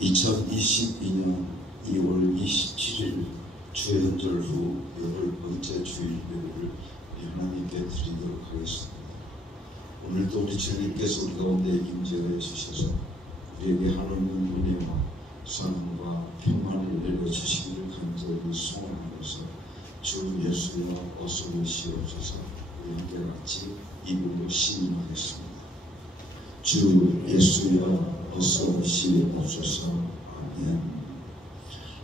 2022년 2월 27일 주현절 후 8번째 주일배를 하나님께 드리도록 하겠습니다. 오늘도 우리 주님께서 우리 가운데 임재해 주셔서 우리에게 하나님의 은혜와 사랑과 평안을 내려주시기를 간절히 소원하면서 주 예수여 어서 오시옵소서. 우리 함께 같이 입으로 시인하겠습니다. 주 예수여 어서 오시옵소서. 아멘.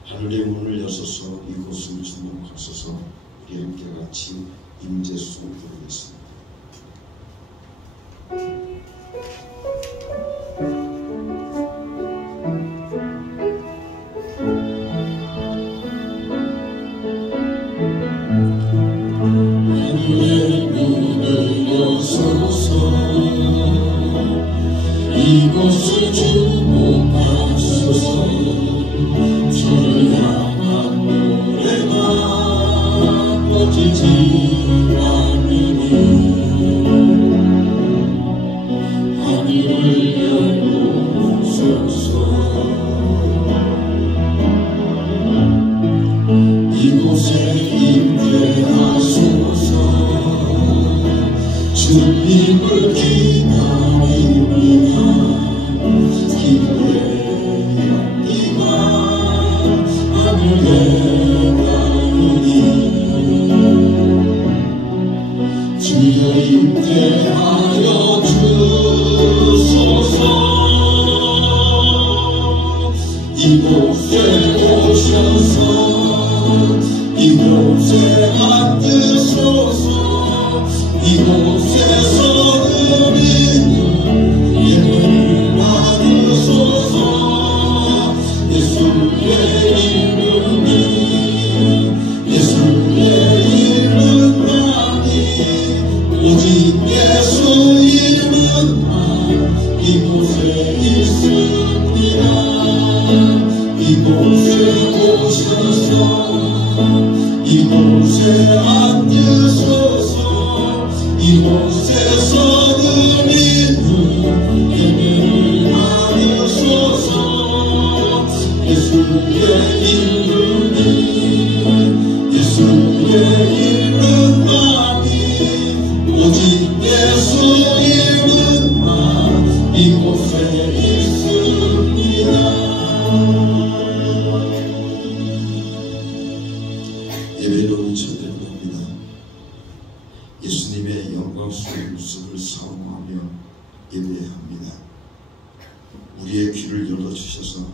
하늘의 문을 여서서 이곳을 주목하소서. 우리 함께 같이 임재송 부르겠습니다. 하늘의 문을 여서서 이곳을 주목하소서. 주를 향한 노래가 꺼지지 않으니 하늘을 열어주소서. 이곳에 임재하소서. 주님을 기다립니다. 기도의 향기가 하늘에 가르니 주여 임재하여 주소서. 이곳에 오셔서 이곳에 앉으소서. 이곳에서 우리는 예배를 받으소서. 예수의 이름이 예수의 이름만이 오직 예수 이름만 이곳에 있습니다. 이곳에 오셔서 이곳에 앉으소서. 이곳에서 우리는 예배를 받으소서. 예수의 이름이 예수의 이름만이 오직 예수 이름만 이곳에 있습니다. 예배로 초대합니다. 예수님의 영광스러운 모습을 사모하며 예배합니다. 우리의 귀를 열어주셔서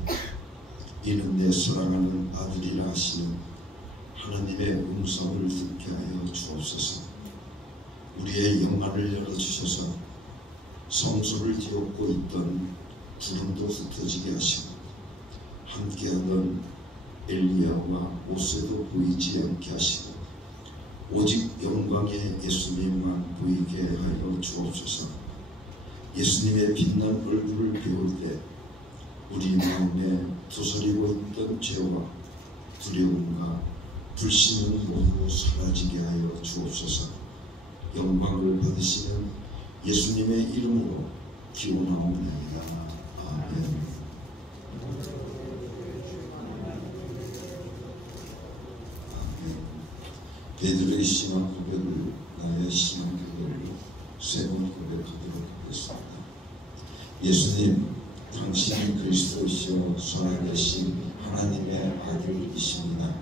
이는 내 사랑하는 아들이라 하시는 하나님의 음성을 듣게 하여 주옵소서. 우리의 영안을 열어주셔서 성소를 뒤엎고 있던 구름도 흩어지게 하시고 함께하던 엘리야와 모세도 보이지 않게 하시고 오직 영광의 예수님만 보이게 하여 주옵소서. 예수님의 빛난 얼굴을 배울 때 우리 마음에 두서리고 있던 죄와 두려움과 불신은 모두 사라지게 하여 주옵소서. 영광을 받으시는 예수님의 이름으로 기원하옵나이다. 아멘. 베드로의 신앙 고백을 나의 신앙 고백을 세 번 고백하도록 하겠습니다. 예수님, 당신은 그리스도시요 살아계신 하나님의 아들이십니다.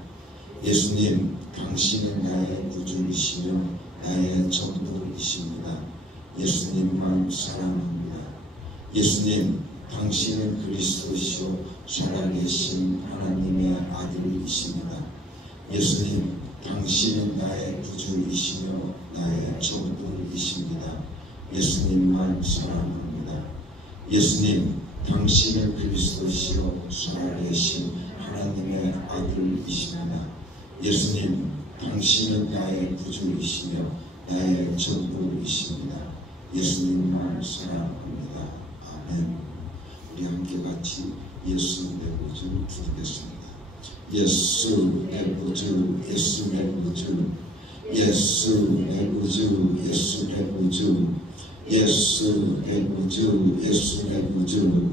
예수님, 당신은 나의 구주이시며 나의 전부이십니다. 예수님만 사랑합니다. 예수님, 당신은 그리스도시요 살아계신 하나님의 아들이십니다. 예수님, 당신은 나의 구주이시며 나의 전부이십니다. 예수님만 사랑합니다. 예수님, 당신은 그리스도시요 살아계신 하나님의 아들이십니다. 예수님, 당신은 나의 구주이시며 나의 전부이십니다. 예수님만 사랑합니다. 아멘. 우리 함께 같이 예수 내 구주 부르겠습니다. 예수 내 구주, 예수 내 구주, 예수 내 구주, 예수 내 구주, 예수 내 구주, 예수 내 구주,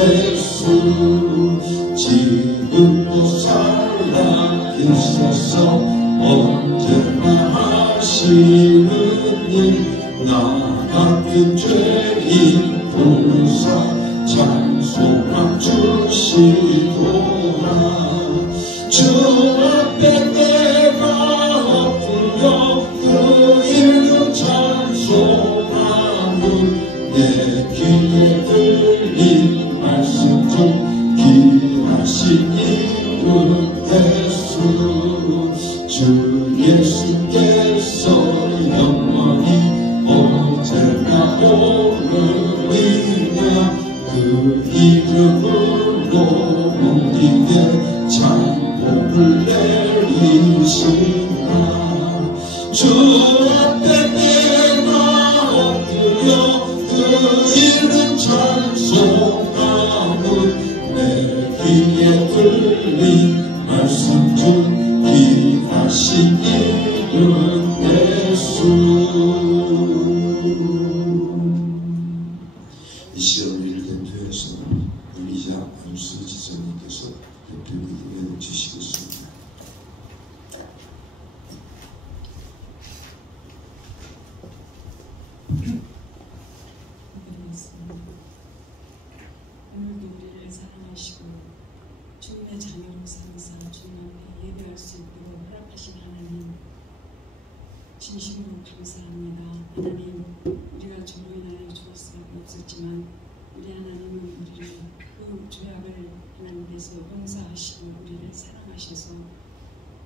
예수 지금도 살아계셔서 언제나 하시는 일 나 같은 죄인 도사 찬송함 주시도다 주 앞에 내가 엎드려 그 이름 찬송함은 내 귀에 들린 말씀 중 귀하신 이름 예수 주 예수께서 영원히 어제나 오늘이며 그 이름으로 우리에게 찬송을 내리시나 주 앞에 내가 엎드려 그 이름 찬송함은 내 귀에 들린 말씀 중 귀하신 이름 예수 이 시간 우리를 대표해서 의리자 안수 지사님께서 대표 기도해 주시겠습니다. 오늘도 우리를 사랑하시고 주님의 자녀로 삼으사 주님 앞에 예배할 수 있도록 허락하신 하나님 진심으로 감사합니다. 하나님 우리가 죄로 인하여 죽을 수밖에 없었지만 우리 하나님은 우리를 그 죄악을 하나님께서 용서하시고 우리를 사랑하셔서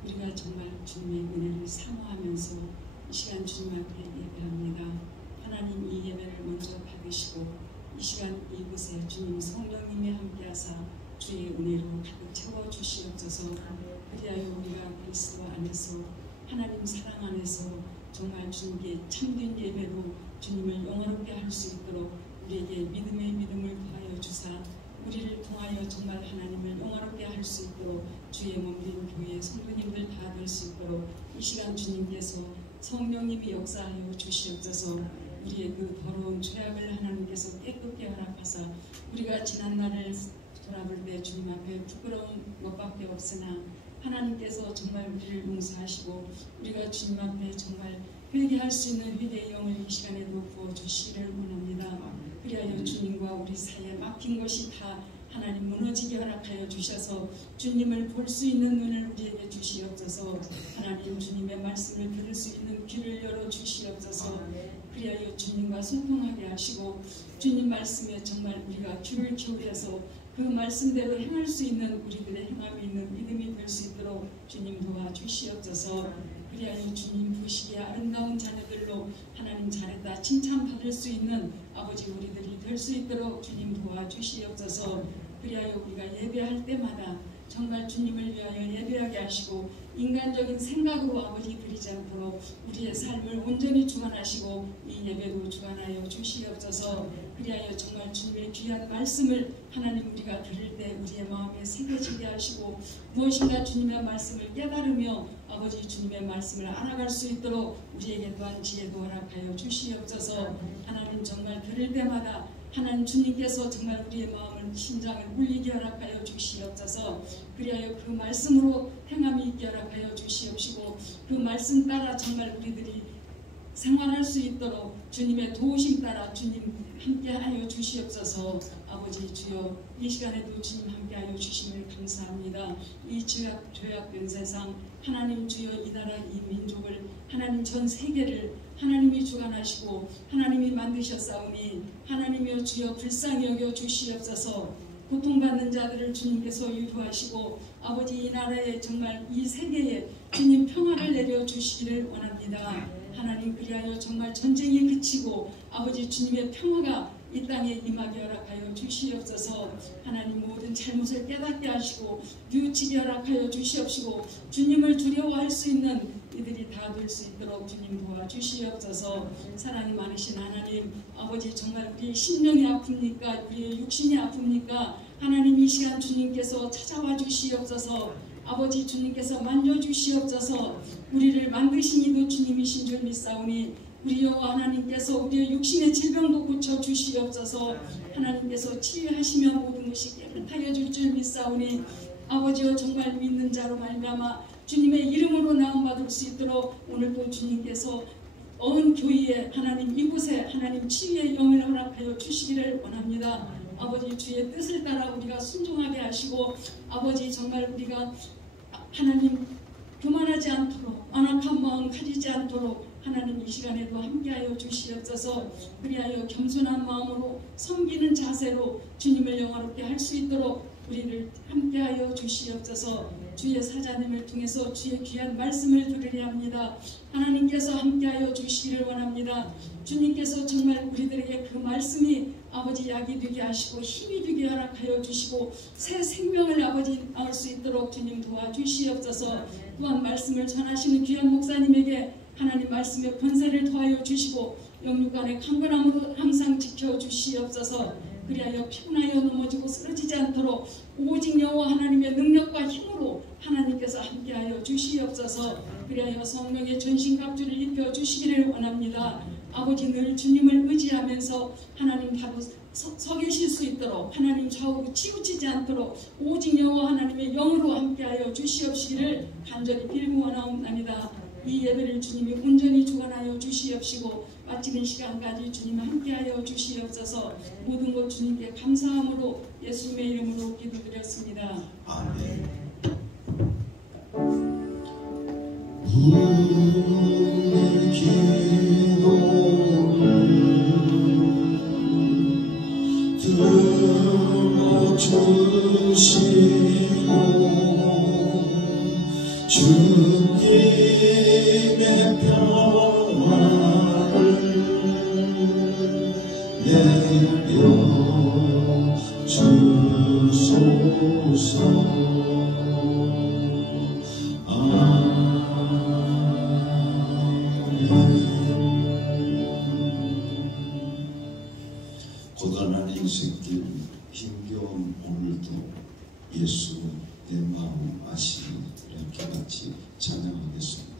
우리가 정말 주님의 은혜를 사모하면서 이 시간 주님 앞에 예배합니다. 하나님 이 예배를 먼저 받으시고 이 시간 이곳에 주님 성령님이 함께하사 주의 은혜로 가득 채워주시옵소서. 그리하여 우리가 그리스도 안에서 하나님 사랑 안에서 정말 주님께 참된 예배로 주님을 영화롭게 할 수 있도록 우리에게 믿음의 믿음을 더하여 주사 우리를 통하여 정말 하나님을 영화롭게 할 수 있도록 주의 몸된 교회 성도님들 다 될 수 있도록 이 시간 주님께서 성령님이 역사하여 주시옵소서. 우리의 그 더러운 죄악을 하나님께서 깨끗게 허락하사 우리가 지난날을 돌아볼 때 주님 앞에 부끄러운 것밖에 없으나 하나님께서 정말 우리를 용서하시고 우리가 주님 앞에 정말 회개할 수 있는 회개의 영을 이 시간에도 부어주시기를 원합니다. 그리하여 주님과 우리 사이에 막힌 것이 다 하나님 무너지게 허락하여 주셔서 주님을 볼 수 있는 눈을 우리에게 주시옵소서. 하나님 주님의 말씀을 들을 수 있는 귀를 열어 주시옵소서. 그리하여 주님과 소통하게 하시고 주님 말씀에 정말 우리가 귀를 기울여서 그 말씀대로 행할 수 있는 우리들의 행함이 있는 믿음이 될 수 있도록 주님 도와주시옵소서. 그리하여 주님 보시기에 아름다운 자녀들로 하나님 잘했다 칭찬받을 수 있는 아버지 우리들이 될 수 있도록 주님 도와주시옵소서. 그리하여 우리가 예배할 때마다 정말 주님을 위하여 예배하게 하시고 인간적인 생각으로 아버지 드리지 않도록 우리의 삶을 온전히 주관하시고 이 예배로 주관하여 주시옵소서. 그리하여 정말 주님의 귀한 말씀을 하나님 우리가 들을 때 우리의 마음에 새겨지게 하시고 무엇인가 주님의 말씀을 깨달으며 아버지 주님의 말씀을 알아갈 수 있도록 우리에게 또한 지혜도 허락하여 주시옵소서. 하나님 정말 들을 때마다 하나님 주님께서 정말 우리의 마음을 심장을 울리게 허락하여 주시옵소서. 그리하여 그 말씀으로 행함이 있게 허락하여 주시옵시고 그 말씀 따라 정말 우리들이 생활할 수 있도록 주님의 도우심 따라 주님 함께하여 주시옵소서. 아버지 주여 이 시간에도 주님 함께하여 주심을 감사합니다. 이 죄악된 세상 하나님 주여 이 나라 이 민족을 하나님 전 세계를 하나님이 주관하시고 하나님이 만드셨사오니 하나님이여 주여 불쌍히 여겨 주시옵소서. 고통받는 자들을 주님께서 유도하시고 아버지 이 나라에 정말 이 세계에 주님 평화를 내려주시기를 원합니다. 하나님 그리하여 정말 전쟁이 그치고 아버지 주님의 평화가 이 땅에 임하게 허락하여 주시옵소서. 하나님 모든 잘못을 깨닫게 하시고 뉘우치게 허락하여 주시옵시고 주님을 두려워할 수 있는 이들이 다 될 수 있도록 주님 도와주시옵소서. 사랑이 많으신 하나님 아버지 정말 우리의 심령이 아픕니까? 우리의 육신이 아픕니까? 하나님 이 시간 주님께서 찾아와 주시옵소서. 아버지 주님께서 만져주시옵소서. 우리를 만드신 이도 주님이신 줄 믿사오니 우리 여호와 하나님께서 우리의 육신의 질병도 고쳐 주시옵소서. 하나님께서 치유하시며 모든 것이 깨끗하게 줄 줄 믿사오니 아버지여 정말 믿는 자로 말미암아 주님의 이름으로 나음 받을 수 있도록 오늘도 주님께서 어은 교회에 하나님 이곳에 하나님 치유의 영을 허락하여 주시기를 원합니다. 아버지 주의 뜻을 따라 우리가 순종하게 하시고 아버지 정말 우리가 하나님 교만하지 않도록 안악한 마음 가지지 않도록 하나님 이 시간에도 함께하여 주시옵소서. 그리하여 겸손한 마음으로 섬기는 자세로 주님을 영화롭게 할 수 있도록 우리를 함께하여 주시옵소서. 주의 사자님을 통해서 주의 귀한 말씀을 들으려 합니다. 하나님께서 함께하여 주시기를 원합니다. 주님께서 정말 우리들에게 그 말씀이 아버지 약이 되게 하시고 힘이 되게 허락하여 주시고 새 생명을 아버지 낳을 수 있도록 주님 도와주시옵소서. 또한 말씀을 전하시는 귀한 목사님에게 하나님 말씀의 권세를 더하여 주시고 영육간의 강건함으로 항상 지켜주시옵소서. 그리하여 피곤하여 넘어지고 쓰러지지 않도록 오직 여호와 하나님의 능력과 힘으로 하나님께서 함께하여 주시옵소서. 그리하여 성령의 전신갑주를 입혀주시기를 원합니다. 아버지 늘 주님을 의지하면서 하나님 바로 서 계실 수 있도록 하나님 좌우로 치우치지 않도록 오직 여호와 하나님의 영으로 함께하여 주시옵시기를 간절히 빌고 원하옵나이다. 이 예배를 주님이 온전히 주관하여 주시옵시고 마치는 시간까지 주님 함께하여 주시옵소서. 모든 것 주님께 감사함으로 예수님의 이름으로 기도드렸습니다. 아멘. 우리 기도를 들어주시고 주님의 평화를 내려 주소서. 고단한 인생길 힘겨운 오늘도 예수 내 마음 아시니 이렇게 같이 찬양하겠습니다.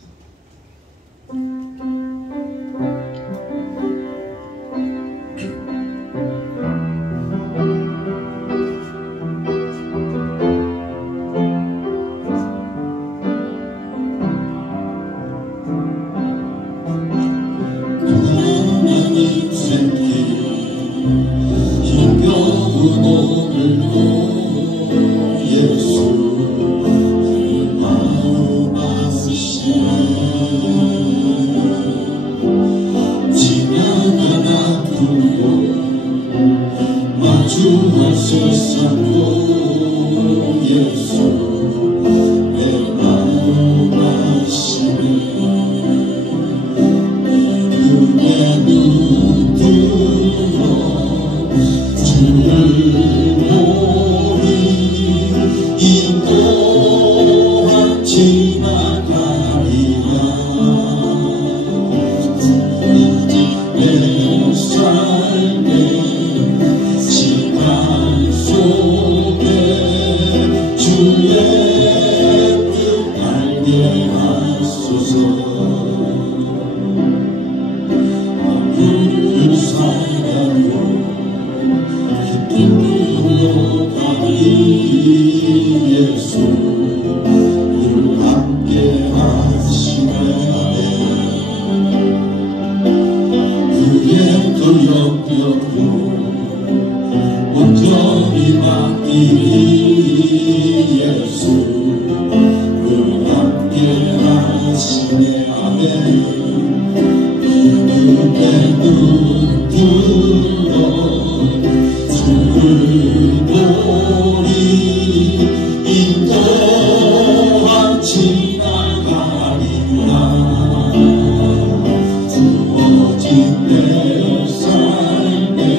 내 삶의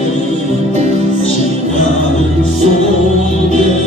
시간 속에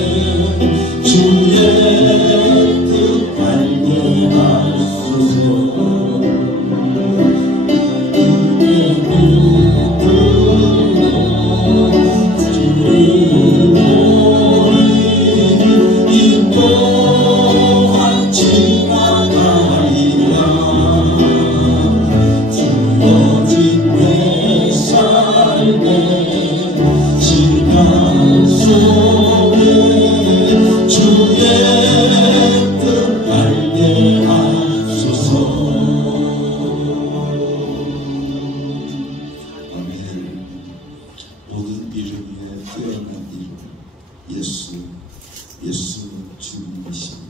예수 주님이십니다.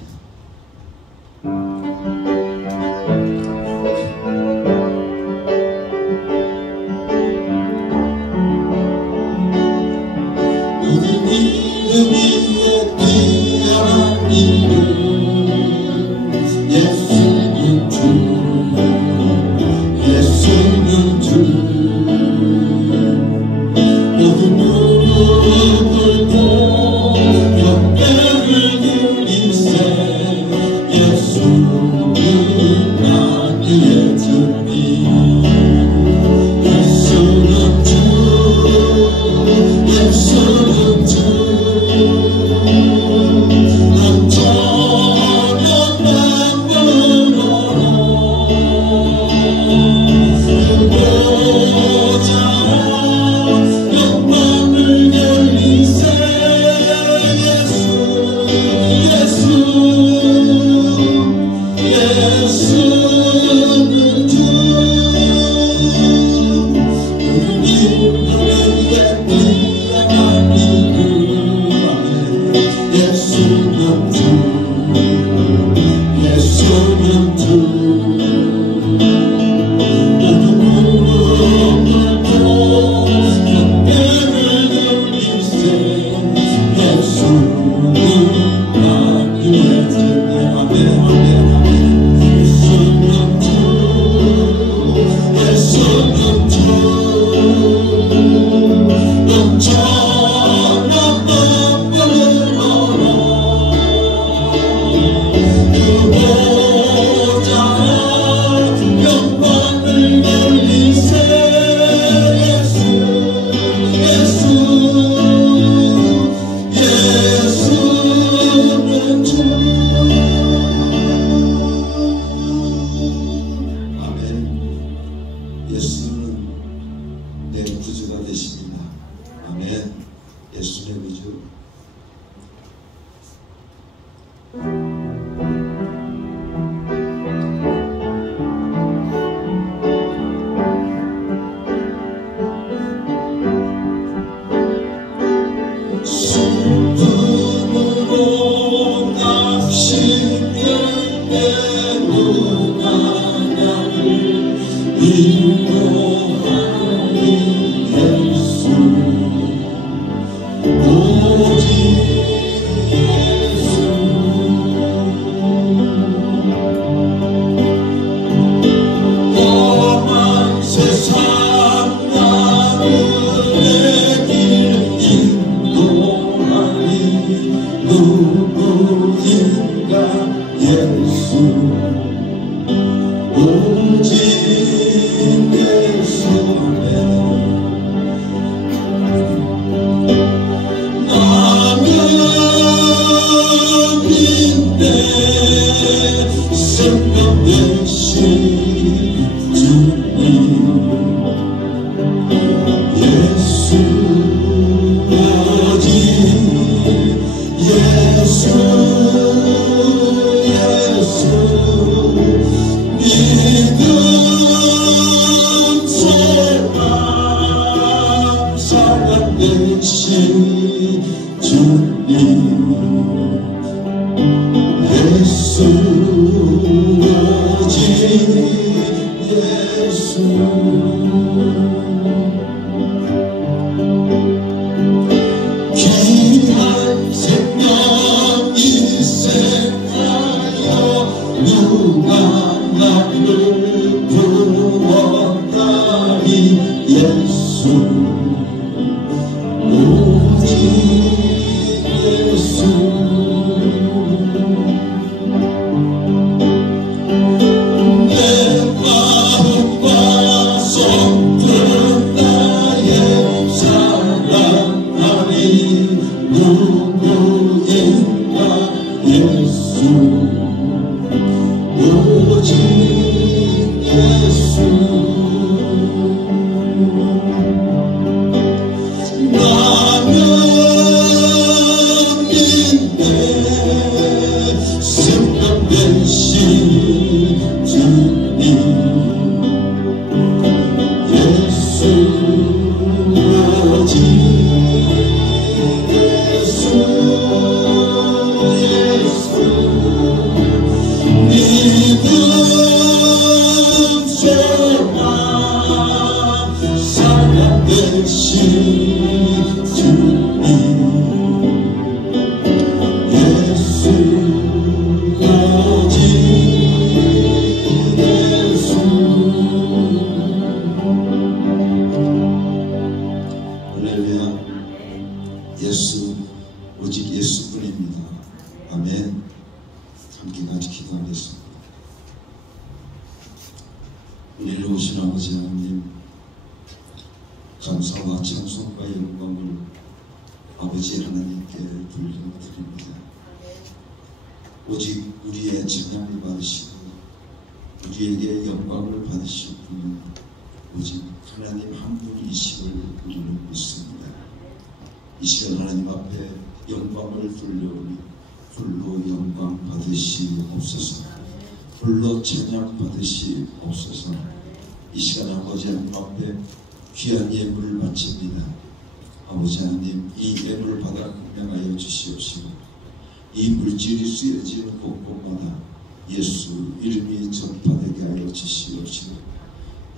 예수는 내 구주가 되십니다. 아멘. 예수 내 구주. 슬픔으로 낙심된 내 누가 나를 인도하니 예수 오직 예수 험한 세상 나를 내 길 인도하니 누구인가 예수 오직 예수 나는 빈대 생명 대신 주님 예수 오직 예수 예수 믿음 소망 사랑 대신 주님 예수 오직 예수 귀한 생명 희생하여 누가 나를 구원하니 예수 오직 예수 내 마음과 손 언제나 사랑 되신 주님 예수 오직 예수 할렐루야. 예수 오직 예수뿐입니다. 아멘. 함께 같이 기도하겠습니다. 은혜로우신 아버지 하나님, 감사와 찬송과 영광을 아버지 하나님께 돌려드립니다. 오직 우리의 찬양을 받으시고 우리에게 영광을 받으실 분은 오직 하나님 한 분이심을 우리는 믿습니다. 이 시간 하나님 앞에 영광을 돌려오니 홀로 영광 받으시옵소서, 홀로 찬양 받으시옵소서. 이 시간 아버지 하나님 앞에 귀한 예물을 바칩니다. 아버지 하나님, 이 예물을 받아 공명하여 주시옵시고 이 물질이 쓰여지는 곳곳마다 예수 이름이 전파되게 하여 주시옵시고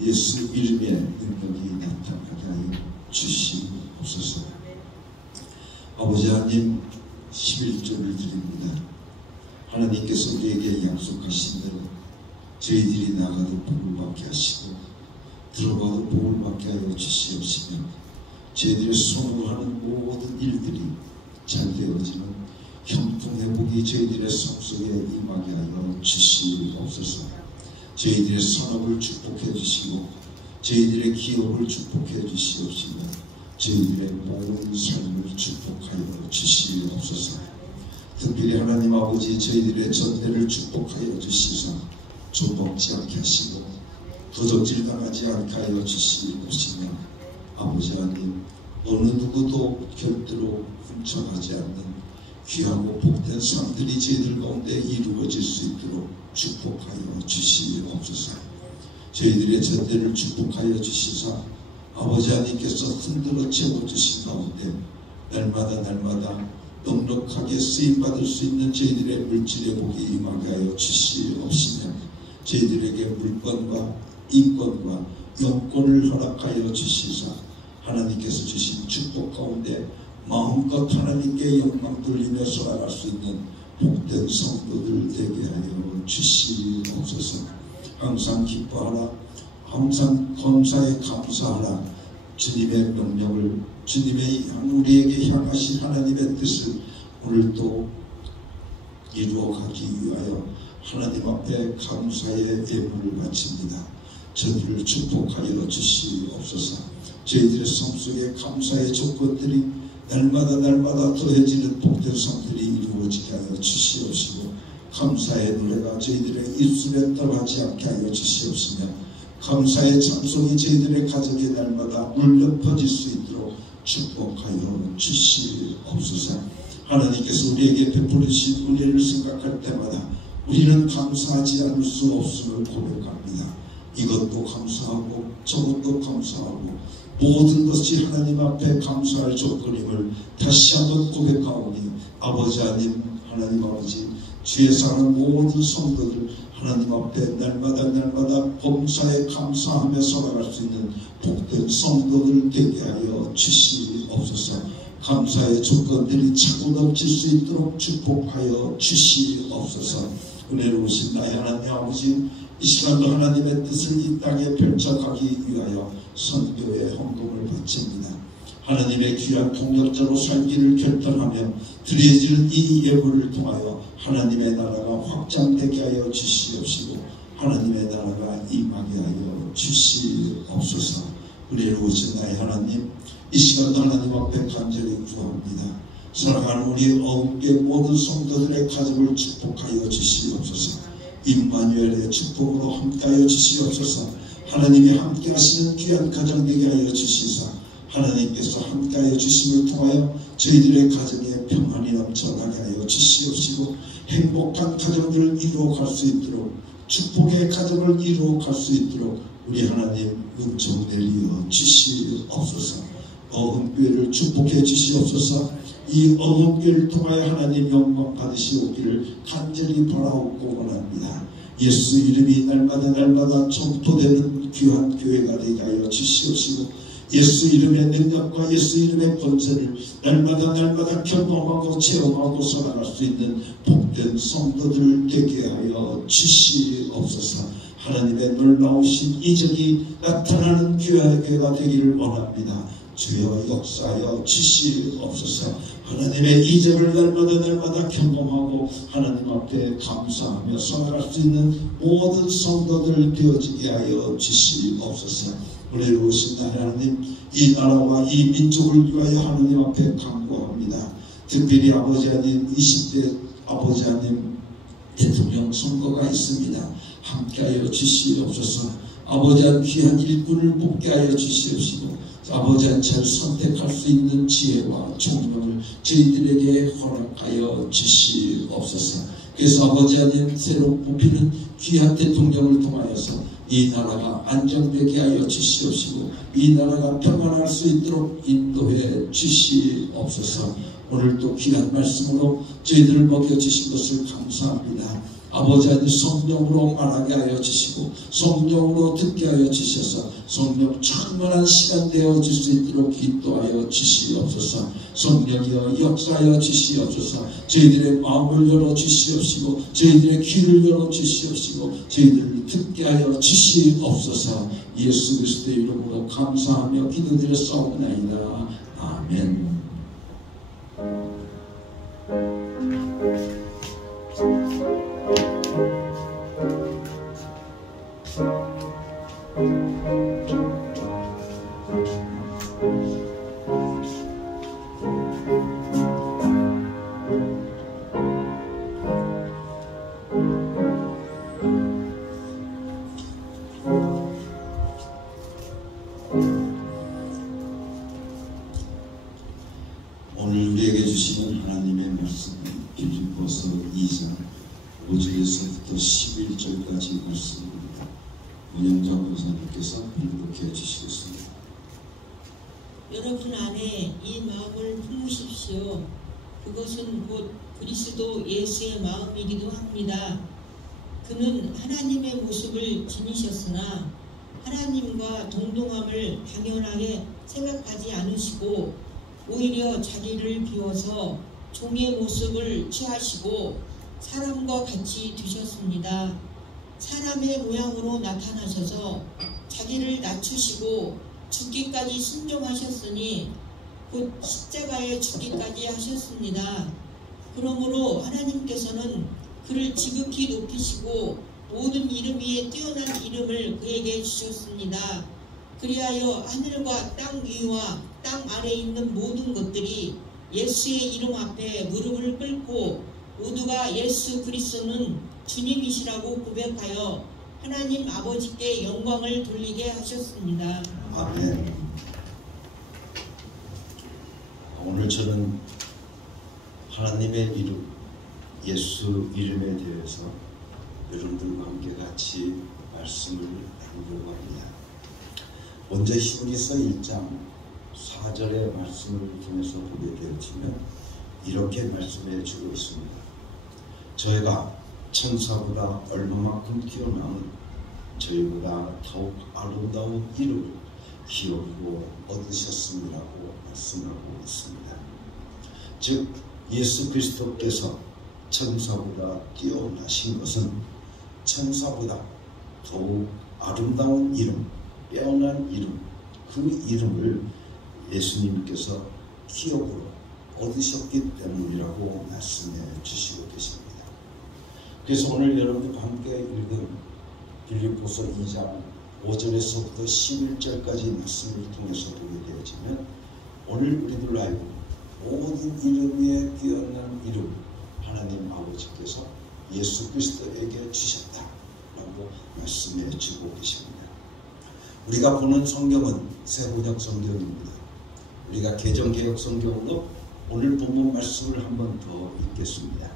예수 이름의 능력이 나타나게 하여 주시옵소서. 아버지 하나님, 11조를 드립니다. 하나님께서 우리에게 약속하신 대로 저희들이 나가도 복을 받게 하시고 들어가도 복을 받게 하여 주시옵시며 저희들의 손으로 하는 모든 일들이 잘 되어지는 형통회복이 저희들의 성속에 임하게 하여 주시옵소서. 저희들의 산업을 축복해 주시고 저희들의 기업을 축복해 주시옵시며 저희들의 모든 삶을 축복하여 주시옵소서. 특별히 하나님 아버지, 저희들의 전대를 축복하여 주시사 조먹지 않게 하시고 도적질 당하지 않게 하여 주시옵시며 아버지 하나님, 어느 누구도 절대로 훔쳐가지 않는 귀하고 복된 삶들이 저희들 가운데 이루어질 수 있도록 축복하여 주시옵소서. 저희들의 전대를 축복하여 주시사 아버지 하나님께서 흔들어 채워주신 가운데 날마다 넉넉하게 쓰임받을 수 있는 저희들의 물질의 복이 임하게 하여 주시옵시며 저희들에게 물권과 인권과 영권을 허락하여 주시사 하나님께서 주신 축복 가운데 마음껏 하나님께 영광 돌리며 살아갈 수 있는 복된 성도들 되게 하여 주시옵소서. 항상 기뻐하라, 항상 감사에 감사하라. 주님의 명령을, 주님의 우리에게 향하신 하나님의 뜻을 오늘도 이루어가기 위하여 하나님 앞에 감사의 예물을 바칩니다. 저희들을 축복하여 주시옵소서. 저희들의 삶 속에 감사의 조건들이 날마다 더해지는 복된 삶들이 이루어지게 하여 주시옵시고 감사의 노래가 저희들의 입술에 떠나지 않게 하여 주시옵시며 감사의 찬송이 저희들의 가정에 날마다 울려 퍼질 수 있도록 축복하여 주시옵소서. 하나님께서 우리에게 베풀으신 은혜를 생각할 때마다 우리는 감사하지 않을 수 없음을 고백합니다. 이것도 감사하고 저것도 감사하고 모든 것이 하나님 앞에 감사할 조건임을 다시 한번 고백하오니 아버지 하나님, 하나님 아버지, 주에 사는 모든 성도들 하나님 앞에 날마다 범사에 감사하며 살아갈 수 있는 복된 성도들 되게 하여 주시옵소서. 감사의 조건들이 차고 넘칠 수 있도록 축복하여 주시옵소서. 은혜로우신 나의 하나님 아버지, 이 시간도 하나님의 뜻을 이 땅에 펼쳐가기 위하여 선교의 헌금을 바칩니다. 하나님의 귀한 동역자로 살기를 결단하며 드려지는 이 예물을 통하여 하나님의 나라가 확장되게 하여 주시옵시고 하나님의 나라가 임하게 하여 주시옵소서. 은혜로우신 나의 하나님, 이 시간도 하나님 앞에 간절히 구합니다. 사랑하는 우리 어음교회 모든 성도들의 가정을 축복하여 주시옵소서. 임마누엘의 축복으로 함께하여 주시옵소서. 하나님이 함께하시는 귀한 가정 되게 하여 주시사 하나님께서 함께하여 주심을 통하여 저희들의 가정에 평안이 넘쳐나게 하여 주시옵시고 행복한 가정들을 이루어갈 수 있도록 축복의 가정을 이루어갈 수 있도록 우리 하나님 은총 내리어 주시옵소서. 어음교회를 축복해 주시옵소서. 이 어음교를 통하여 하나님 영광 받으시오기를 간절히 바라옵고 원합니다. 예수 이름이 날마다 전포되는 귀한 교회가 되게 하여 주시옵시고 예수 이름의 능력과 예수 이름의 권세를 날마다 경험하고 체험하고 살아갈 수 있는 복된 성도들 되게 하여 주시옵소서. 하나님의 놀라우신 이적이 나타나는 교회가 되기를 원합니다. 주여 역사하여 주시옵소서. 하나님의 이적을 날마다 경험하고 하나님 앞에 감사하며 살아갈 수 있는 모든 성도들 되어지게 하여 주시옵소서. 은혜로우신 하나님, 이 나라와 이 민족을 위하여 하나님 앞에 간구합니다. 특별히 아버지 하나님, 20대 아버지 하나님 대통령 선거가 있습니다. 함께하여 주시옵소서. 아버지 하나님 귀한 일꾼을 뽑게 하여 주시옵시고 아버지 하나님 잘 선택할 수 있는 지혜와 총명을 저희들에게 허락하여 주시옵소서. 그래서 아버지 하나님 새로 뽑히는 귀한 대통령을 통하여서 이 나라가 안정되게 하여 주시옵시고 이 나라가 평안할 수 있도록 인도해 주시옵소서. 오늘도 귀한 말씀으로 저희들을 먹여주신 것을 감사합니다. 아버지 하나님 성령으로 말하게 하여 주시고 성령으로 듣게 하여 주셔서 성령 충만한 시간 되어질 수 있도록 인도하여 주시옵소서. 성령이여 역사하여 주시옵소서. 저희들의 마음을 열어 주시옵시고 저희들의 귀를 열어 주시옵시고 저희들을 듣게 하여 주시옵소서. 예수 그리스도의 이름으로 감사하며 기도드렸사옵나이다. 아멘. 오늘 우리에게 주시는 하나님의 말씀은 빌립보서 2장 5절에서부터 11절까지 말씀입니다. 문영정 목사님께서 읽게 해주시겠습니다. 여러분 안에 이 마음을 품으십시오. 그것은 곧 그리스도 예수의 마음이기도 합니다. 그는 하나님의 모습을 지니셨으나 하나님과 동등함을 당연하게 생각하지 않으시고 오히려 자기를 비워서 종의 모습을 취하시고 사람과 같이 되셨습니다. 사람의 모양으로 나타나셔서 자기를 낮추시고 죽기까지 순종하셨으니 곧 십자가에 죽기까지 하셨습니다. 그러므로 하나님께서는 그를 지극히 높이시고 모든 이름 위에 뛰어난 이름을 그에게 주셨습니다. 그리하여 하늘과 땅 위와 땅 아래에 있는 모든 것들이 예수의 이름 앞에 무릎을 꿇고 모두가 예수 그리스도는 주님이시라고 고백하여 하나님 아버지께 영광을 돌리게 하셨습니다. 아멘. 오늘 저는 하나님의 이름, 예수 이름에 대해서 여러분들과 함께 같이 말씀을 나누려고 합니다. 먼저 히브리서 1장 4절의 말씀을 통해서 보게 되어지면 이렇게 말씀해 주고 있습니다. 저희가 천사보다 얼마만큼 뛰어난 저희보다 더욱 아름다운 이름을 기업으로 얻으셨음이라고 말씀하고 있습니다. 즉 예수 그리스도께서 천사보다 뛰어나신 것은 천사보다 더욱 아름다운 이름, 빼어난 이름, 그 이름을 예수님께서 기업으로 얻으셨기 때문이라고 말씀해 주시고 계십니다. 그래서 오늘 여러분들과 함께 읽은 빌립보서 2장 5절에서부터 11절까지 말씀을 통해서 보게 되어지면 오늘 우리들 알고 모든 이름 위에 뛰어난 이름 하나님 아버지께서 예수 그리스도에게 주셨다라고 말씀해 주고 계십니다. 우리가 보는 성경은 새번역 성경입니다. 우리가 개정개혁 성경으로 오늘 본문 말씀을 한 번 더 읽겠습니다.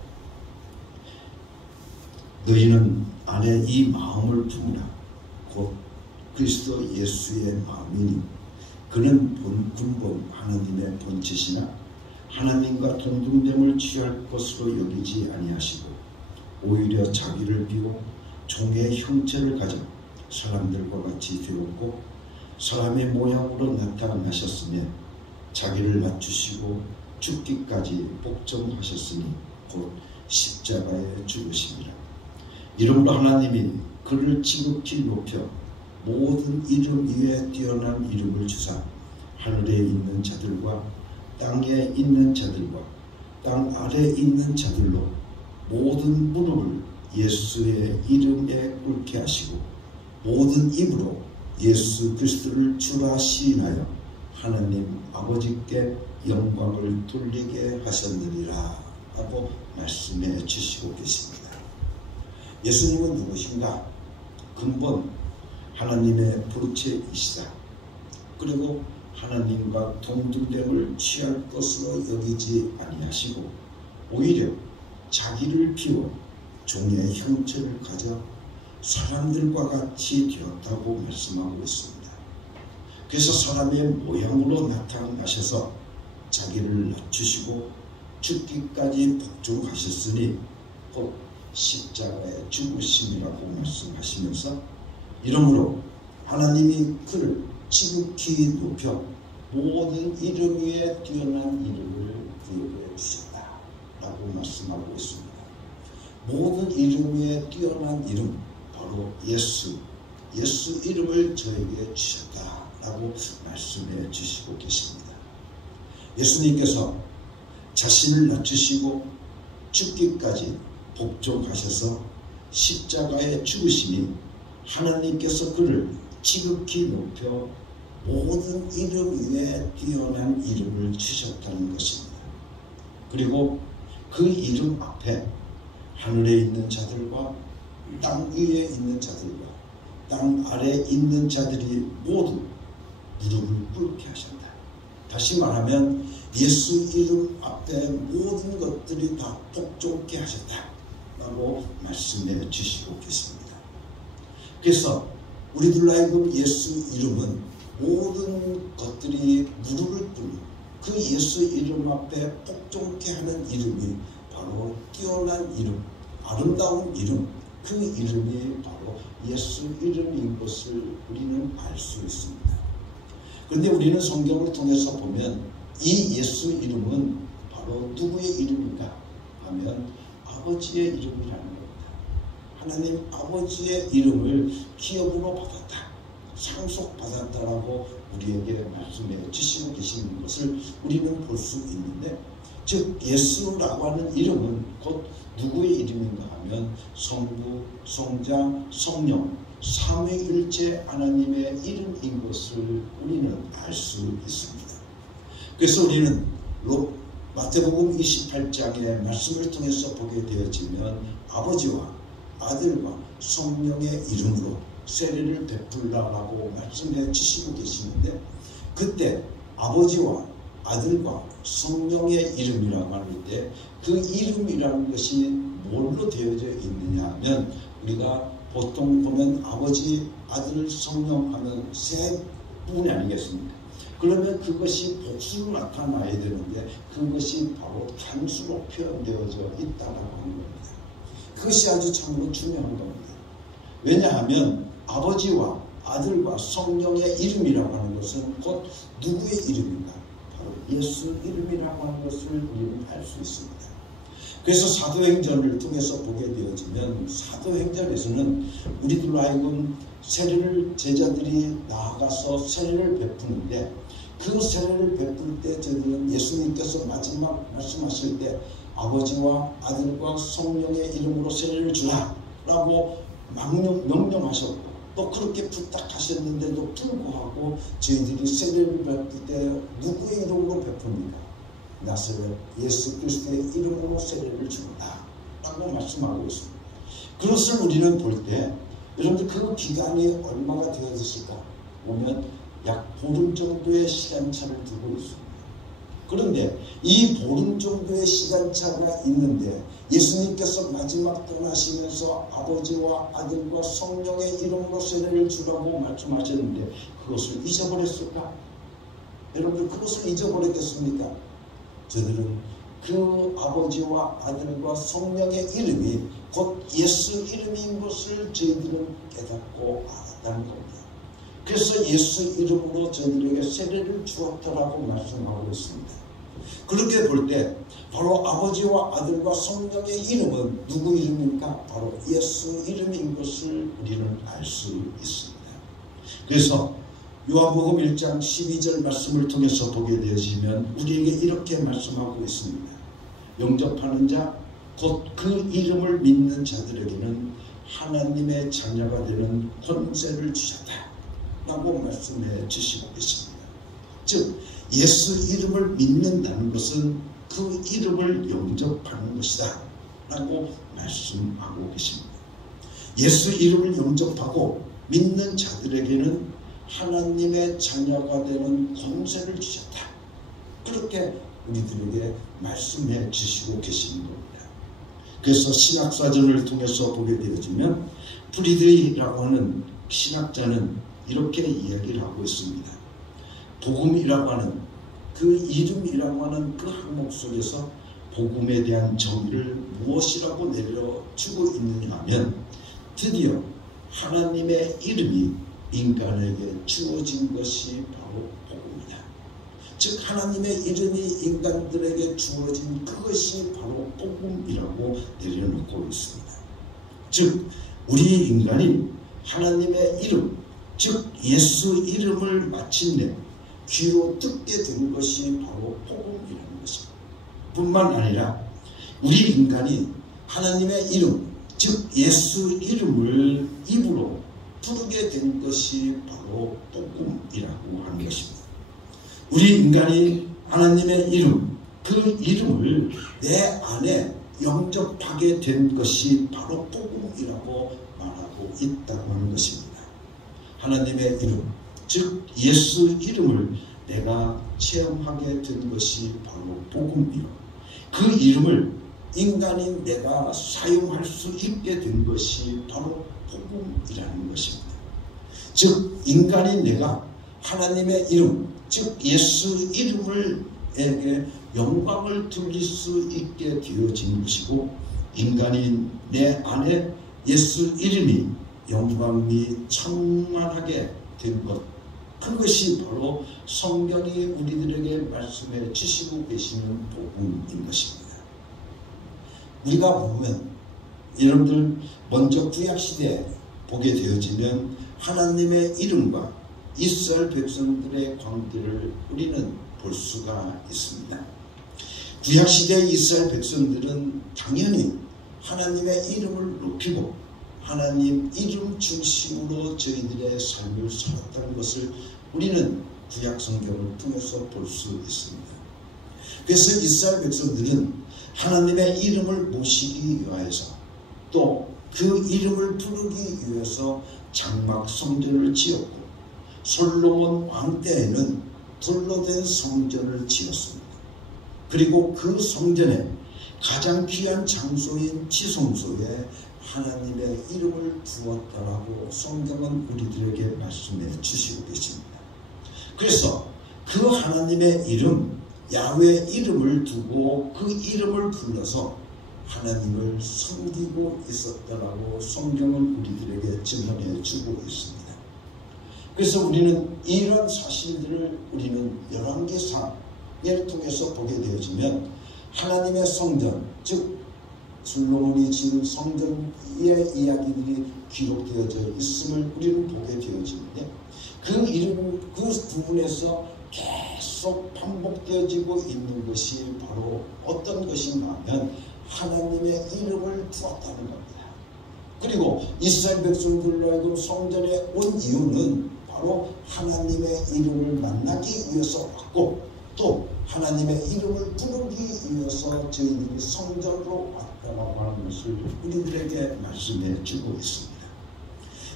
너희는 안에 이 마음을 품으라. 곧 그리스도 예수의 마음이니 그는 근본 하나님의 본체시나 하나님과 동등됨을 취할 것으로 여기지 아니하시고 오히려 자기를 비워 종의 형체를 가져 사람들과 같이 되었고 사람의 모양으로 나타나셨으며 자기를 낮추시고 죽기까지 복종하셨으니 곧 십자가에 죽으심이라. 이러므로 하나님이 그를 지극히 높여 모든 이름 위에 뛰어난 이름을 주사 하늘에 있는 자들과 땅에 있는 자들과 땅 아래에 있는 자들로 모든 무릎을 예수의 이름에 꿇게 하시고 모든 입으로 예수 그리스도를 주라 시인하여 하나님 아버지께 영광을 돌리게 하셨느니라 라고 말씀해 주시고 계십니다. 예수님은 누구신가? 근본 하나님의 본체이시다. 그리고 하나님과 동등됨을 취할 것으로 여기지 아니하시고 오히려 자기를 비워 종의 형체를 가져 사람들과 같이 되었다고 말씀하고 있습니다. 그래서 사람의 모양으로 나타나셔서 자기를 낮추시고 죽기까지 복종하셨으니 곧 십자가에 죽으심이라고 말씀하시면서 이러므로 하나님이 그를 지극히 높여 모든 이름 위에 뛰어난 이름을 부여해 주셨다 라고 말씀하고 있습니다. 모든 이름 위에 뛰어난 이름 바로 예수 이름을 저에게 주셨다 라고 말씀해 주시고 계십니다. 예수님께서 자신을 낮추시고 죽기까지 복종하셔서 십자가에 죽으시니 하나님께서 그를 지극히 높여 모든 이름 위에 뛰어난 이름을 주셨다는 것입니다. 그리고 그 이름 앞에 하늘에 있는 자들과 땅 위에 있는 자들과 땅 아래에 있는 자들이 모두 무릎을 꿇게 하셨다. 다시 말하면 예수 이름 앞에 모든 것들이 다 복종케 하셨다 라고 말씀해 주시고 계십니다. 그래서 우리들 하여금 예수 이름은 모든 것들이 무릎을 꿇는 그 예수 이름 앞에 복종케 하는 이름이 바로 뛰어난 이름, 아름다운 이름, 그 이름이 바로 예수 이름인 것을 우리는 알 수 있습니다. 그런데 우리는 성경을 통해서 보면 이 예수 이름은 바로 누구의 이름인가 하면 아버지의 이름이라는 겁니다. 하나님 아버지의 이름을 기업으로 받았다, 상속받았다라고 우리에게 말씀해 주시고 계시는 것을 우리는 볼 수 있는데, 즉 예수라고 하는 이름은 곧 누구의 이름인가 하면 성부, 성자, 성령 삼위일체 하나님의 이름인 것을 우리는 알 수 있습니다. 그래서 우리는 마태복음 28장의 말씀을 통해서 보게 되어지면 아버지와 아들과 성령의 이름으로 세례를 베풀라라고 말씀해 주시고 계시는데, 그때 아버지와 아들과 성령의 이름이라고 할 때 그 이름이라는 것이 뭘로 되어져 있느냐 하면, 우리가 보통 보면 아버지, 아들, 성령 하면 세 분이 아니겠습니까? 그러면 그것이 복수로 나타나야 되는데 그것이 바로 단수로 표현되어져 있다라고 하는 겁니다. 그것이 아주 참으로 중요한 겁니다. 왜냐하면 아버지와 아들과 성령의 이름이라고 하는 것은 곧 누구의 이름인가? 바로 예수 이름이라고 하는 것을 우리는 알 수 있습니다. 그래서 사도행전을 통해서 보게 되어지면 사도행전에서는 우리들로 하여금 세례를 제자들이 나아가서 세례를 베푸는데, 그 세례를 베풀 때 저들은 예수님께서 마지막 말씀하실 때 아버지와 아들과 성령의 이름으로 세례를 주라 라고 명령하셨고, 또 그렇게 부탁하셨는데도 불구하고 저희들이 세례를 베풀 때 누구의 이름으로 베풉니까? 나사렛 예수 그리스도의 이름으로 세례를 준다 라고 말씀하고 있습니다. 그것을 우리는 볼 때 여러분들 그 기간이 얼마가 되어졌을까 보면 약 보름 정도의 시간차를 두고 있습니다. 그런데 이 보름 정도의 시간차가 있는데 예수님께서 마지막 떠나시면서 아버지와 아들과 성령의 이름으로 세례를 주라고 말씀하셨는데 그것을 잊어버렸을까? 여러분들 그것을 잊어버렸겠습니까? 저들은 그 아버지와 아들과 성령의 이름이 곧 예수 이름인 것을 저희들은 깨닫고 알았다는 겁니다. 그래서 예수 이름으로 저희들에게 세례를 주었다라고 말씀하고 있습니다. 그렇게 볼 때 바로 아버지와 아들과 성령의 이름은 누구 이름입니까? 바로 예수 이름인 것을 우리는 알 수 있습니다. 그래서 요한복음 1장 12절 말씀을 통해서 보게 되어지면 우리에게 이렇게 말씀하고 있습니다. 영접하는 자, 곧 그 이름을 믿는 자들에게는 하나님의 자녀가 되는 권세를 주셨다 라고 말씀해 주시고 계십니다. 즉 예수 이름을 믿는다는 것은 그 이름을 영접하는 것이다 라고 말씀하고 계십니다. 예수 이름을 영접하고 믿는 자들에게는 하나님의 자녀가 되는 권세를 주셨다. 그렇게 우리들에게 말씀해 주시고 계시는 겁니다. 그래서 신학사전을 통해서 보게 되어지면 프리드리히라고 하는 신학자는 이렇게 이야기를 하고 있습니다. 복음이라고 하는 그 이름이라고 하는 그 항목 속에서 복음에 대한 정의를 무엇이라고 내려주고 있느냐 하면 드디어 하나님의 이름이 인간에게 주어진 것이 바로 복음이다. 즉 하나님의 이름이 인간들에게 주어진 그것이 바로 복음이라고 내려놓고 있습니다. 즉 우리 인간이 하나님의 이름, 즉 예수 이름을 마침내 귀로 듣게 된 것이 바로 복음이라는 것입니다. 뿐만 아니라 우리 인간이 하나님의 이름, 즉 예수 이름을 입으로 부르게 된 것이 바로 복음이라고 하는 것입니다. 우리 인간이 하나님의 이름, 그 이름을 내 안에 영접하게 된 것이 바로 복음이라고 말하고 있다고 하는 것입니다. 하나님의 이름, 즉 예수 이름을 내가 체험하게 된 것이 바로 복음이요. 그 이름을 인간인 내가 사용할 수 있게 된 것이 바로 복음이라는 것입니다. 즉 인간인 내가 하나님의 이름, 즉 예수 이름을에게 영광을 돌릴 수 있게 되어진 것이고 인간인 내 안에 예수 이름이 영광이 충만하게 된 것, 그것이 바로 성경이 우리들에게 말씀해 주시고 계시는 복음인 것입니다. 우리가 보면 여러분들 먼저 구약시대에 보게 되어지면 하나님의 이름과 이스라엘 백성들의 관계를 우리는 볼 수가 있습니다. 구약시대 이스라엘 백성들은 당연히 하나님의 이름을 높이고 하나님 이름 중심으로 저희들의 삶을 살았다는 것을 우리는 구약 성경을 통해서 볼 수 있습니다. 그래서 이스라엘 백성들은 하나님의 이름을 모시기 위하여서 또 그 이름을 부르기 위해서 장막 성전을 지었고 솔로몬 왕 때에는 돌로 된 성전을 지었습니다. 그리고 그 성전에 가장 귀한 장소인 지성소에 하나님의 이름을 두었다라고 성경은 우리들에게 말씀해 주시고 계십니다. 그래서 그 하나님의 이름, 야훼 이름을 두고 그 이름을 불러서 하나님을 섬기고 있었다라고 성경은 우리들에게 증언해 주고 있습니다. 그래서 우리는 이런 사실들을 우리는 열왕기상을 통해서 보게 되어지면 하나님의 성전, 즉 솔로몬이 지은 성전의 이야기들이 기록되어져 있음을 우리는 보게 되어지는데 그 이름, 그 부분에서 계속 반복되어지고 있는 것이 바로 어떤 것인가 하면 하나님의 이름을 두었다는 겁니다. 그리고 이스라엘 백성들로 하여금 성전에 온 이유는 바로 하나님의 이름을 만나기 위해서 왔고 또 하나님의 이름을 부르기 위해서 저희들이 성전으로 왔다고 하는 것을 우리들에게 말씀해 주고 있습니다.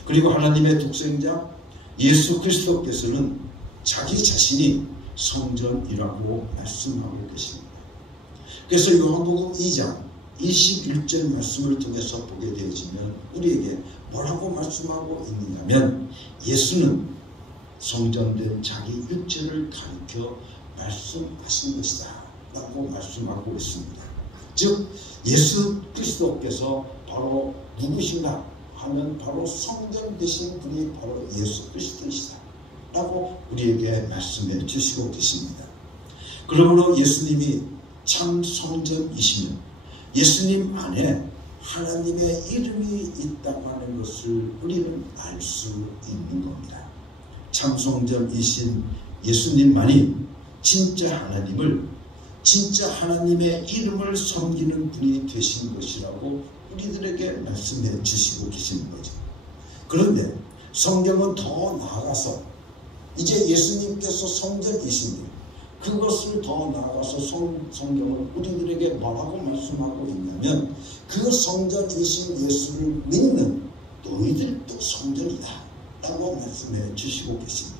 그리고 하나님의 독생자 예수 그리스도께서는 자기 자신이 성전이라고 말씀하고 계십니다. 그래서 요한복음 2장 21절 말씀을 통해서 보게 되어지면 우리에게 뭐라고 말씀하고 있느냐면 예수는 성전된 자기 육체를 가리켜 말씀하신 것이다 라고 말씀하고 있습니다. 즉 예수 그리스도께서 바로 누구신가 하면 바로 성전 되신 분이 바로 예수 그리스도이시다 라고 우리에게 말씀해 주시고 계십니다. 그러므로 예수님이 참 성전이시면 예수님 안에 하나님의 이름이 있다고 하는 것을 우리는 알 수 있는 겁니다. 참 성전이신 예수님만이 진짜 하나님을, 진짜 하나님의 이름을 섬기는 분이 되신 것이라고 우리들에게 말씀해 주시고 계시는 거죠. 그런데 성경은 더 나아가서 이제 예수님께서 성전이신데 그것을 더 나아가서 성경은 우리들에게 뭐라고 말씀하고 있냐면 그 성전이신 예수를 믿는 너희들도 성전이다 라고 말씀해 주시고 계십니다.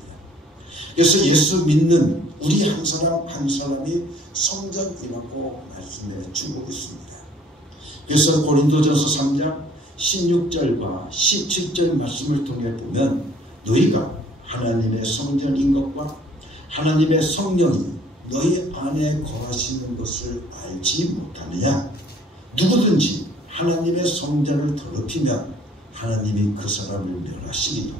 그래서 예수 믿는 우리 한 사람 한 사람이 성전이라고 말씀해 주고 있습니다. 그래서 고린도전서 3장 16절과 17절 말씀을 통해 보면 너희가 하나님의 성전인 것과 하나님의 성령이 너희 안에 거하시는 것을 알지 못하느냐. 누구든지 하나님의 성전을 더럽히면 하나님이 그 사람을 멸하시리라.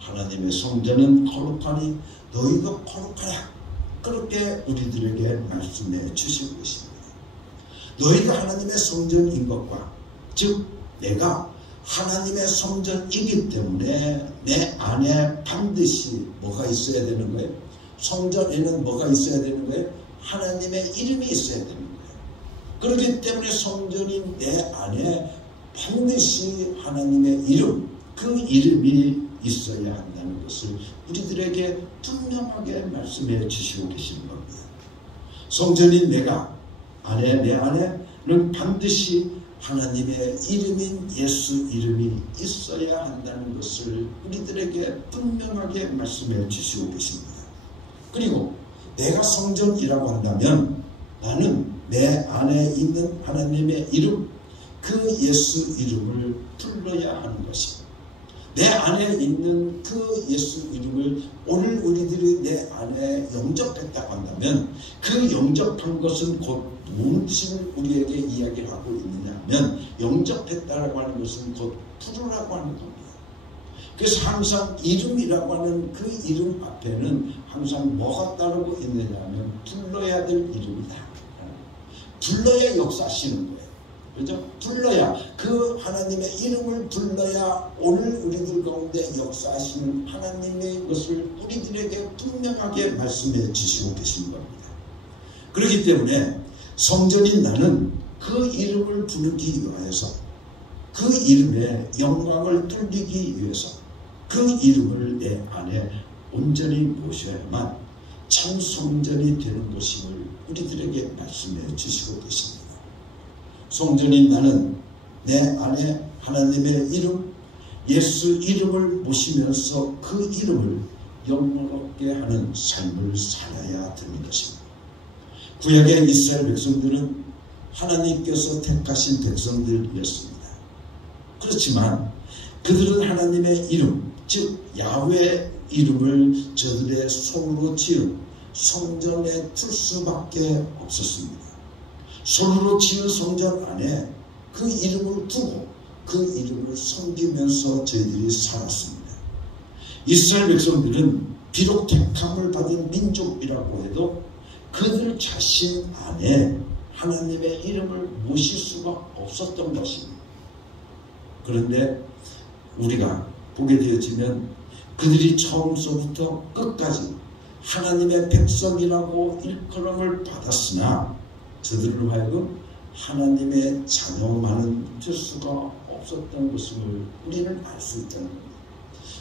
하나님의 성전은 거룩하니 너희도 거룩하라. 그렇게 우리들에게 말씀해 주시고 계십니다. 너희가 하나님의 성전인 것과 즉 내가 하나님의 성전이기 때문에 내 안에 반드시 뭐가 있어야 되는 거예요? 성전에는 뭐가 있어야 되는 거예요? 하나님의 이름이 있어야 되는 거예요. 그렇기 때문에 성전인 내 안에 반드시 하나님의 이름, 그 이름이 있어야 한다는 것을 우리들에게 분명하게 말씀해 주시고 계시는 겁니다. 성전인 내가 내 안에는 반드시 하나님의 이름인 예수 이름이 있어야 한다는 것을 우리들에게 분명하게 말씀해 주시고 계십니다. 그리고 내가 성전이라고 한다면 나는 내 안에 있는 하나님의 이름, 그 예수 이름을 불러야 하는 것입니다. 내 안에 있는 그 예수 이름을 오늘 우리들이 내 안에 영접했다고 한다면 그 영접한 것은 곧 무엇을 우리에게 이야기를 하고 있느냐 하면 영접했다라고 하는 것은 곧 부르라고 하는 겁니다. 그래서 항상 이름이라고 하는 그 이름 앞에는 항상 뭐가 따르고 있느냐 하면 불러야 될 이름이다. 불러야 역사하시는 거예요. 그렇죠? 불러야 그 하나님의 이름을 불러야 오늘 우리들 가운데 역사하시는 하나님의 것을 우리들에게 분명하게 말씀해 주시고 계신 겁니다. 그렇기 때문에 성전인 나는 그 이름을 부르기 위해서 그 이름의 영광을 뚫리기 위해서 그 이름을 내 안에 온전히 모셔야만 참 성전이 되는 것임을 우리들에게 말씀해 주시고 계십니다. 성전인 나는 내 안에 하나님의 이름, 예수 이름을 모시면서 그 이름을 영광롭게 하는 삶을 살아야 되는 것입니다. 구약의 이스라엘 백성들은 하나님께서 택하신 백성들이었습니다. 그렇지만 그들은 하나님의 이름, 즉 야훼 이름을 저들의 손으로 지은 성전에 둘 수밖에 없었습니다. 손으로 지은 성전 안에 그 이름을 두고 그 이름을 섬기면서 저희들이 살았습니다. 이스라엘 백성들은 비록 택함을 받은 민족이라고 해도 그들 자신 안에 하나님의 이름을 모실 수가 없었던 것입니다. 그런데 우리가 보게 되어지면 그들이 처음서부터 끝까지 하나님의 백성이라고 일컬음을 받았으나 저들로 하여금 하나님의 자녀만은 될 수가 없었던 것을 우리는 알 수 있다는 겁니다.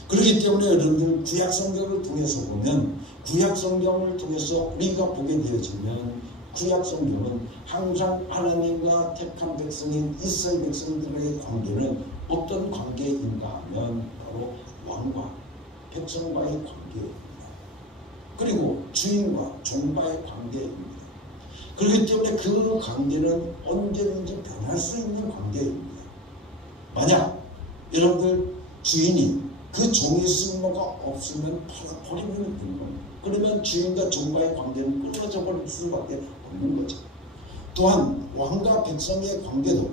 그렇기 때문에 여러분들 구약성경을 통해서 보면 구약성경을 통해서 우리가 보게 되어지면 구약성경은 항상 하나님과 택한 백성인 이스라엘 백성들의 관계는 어떤 관계인가 하면 바로 왕과 백성과의 관계입니다. 그리고 주인과 종과의 관계입니다. 그렇기 때문에 그 관계는 언제든지 변할 수 있는 관계입니다. 만약 여러분들 주인이 그 종의 쓸모가 없으면 팔아버리면 되는 겁니다. 그러면 주인과 종과의 관계는 끊어져 버릴 수밖에 없는 거죠. 또한 왕과 백성의 관계도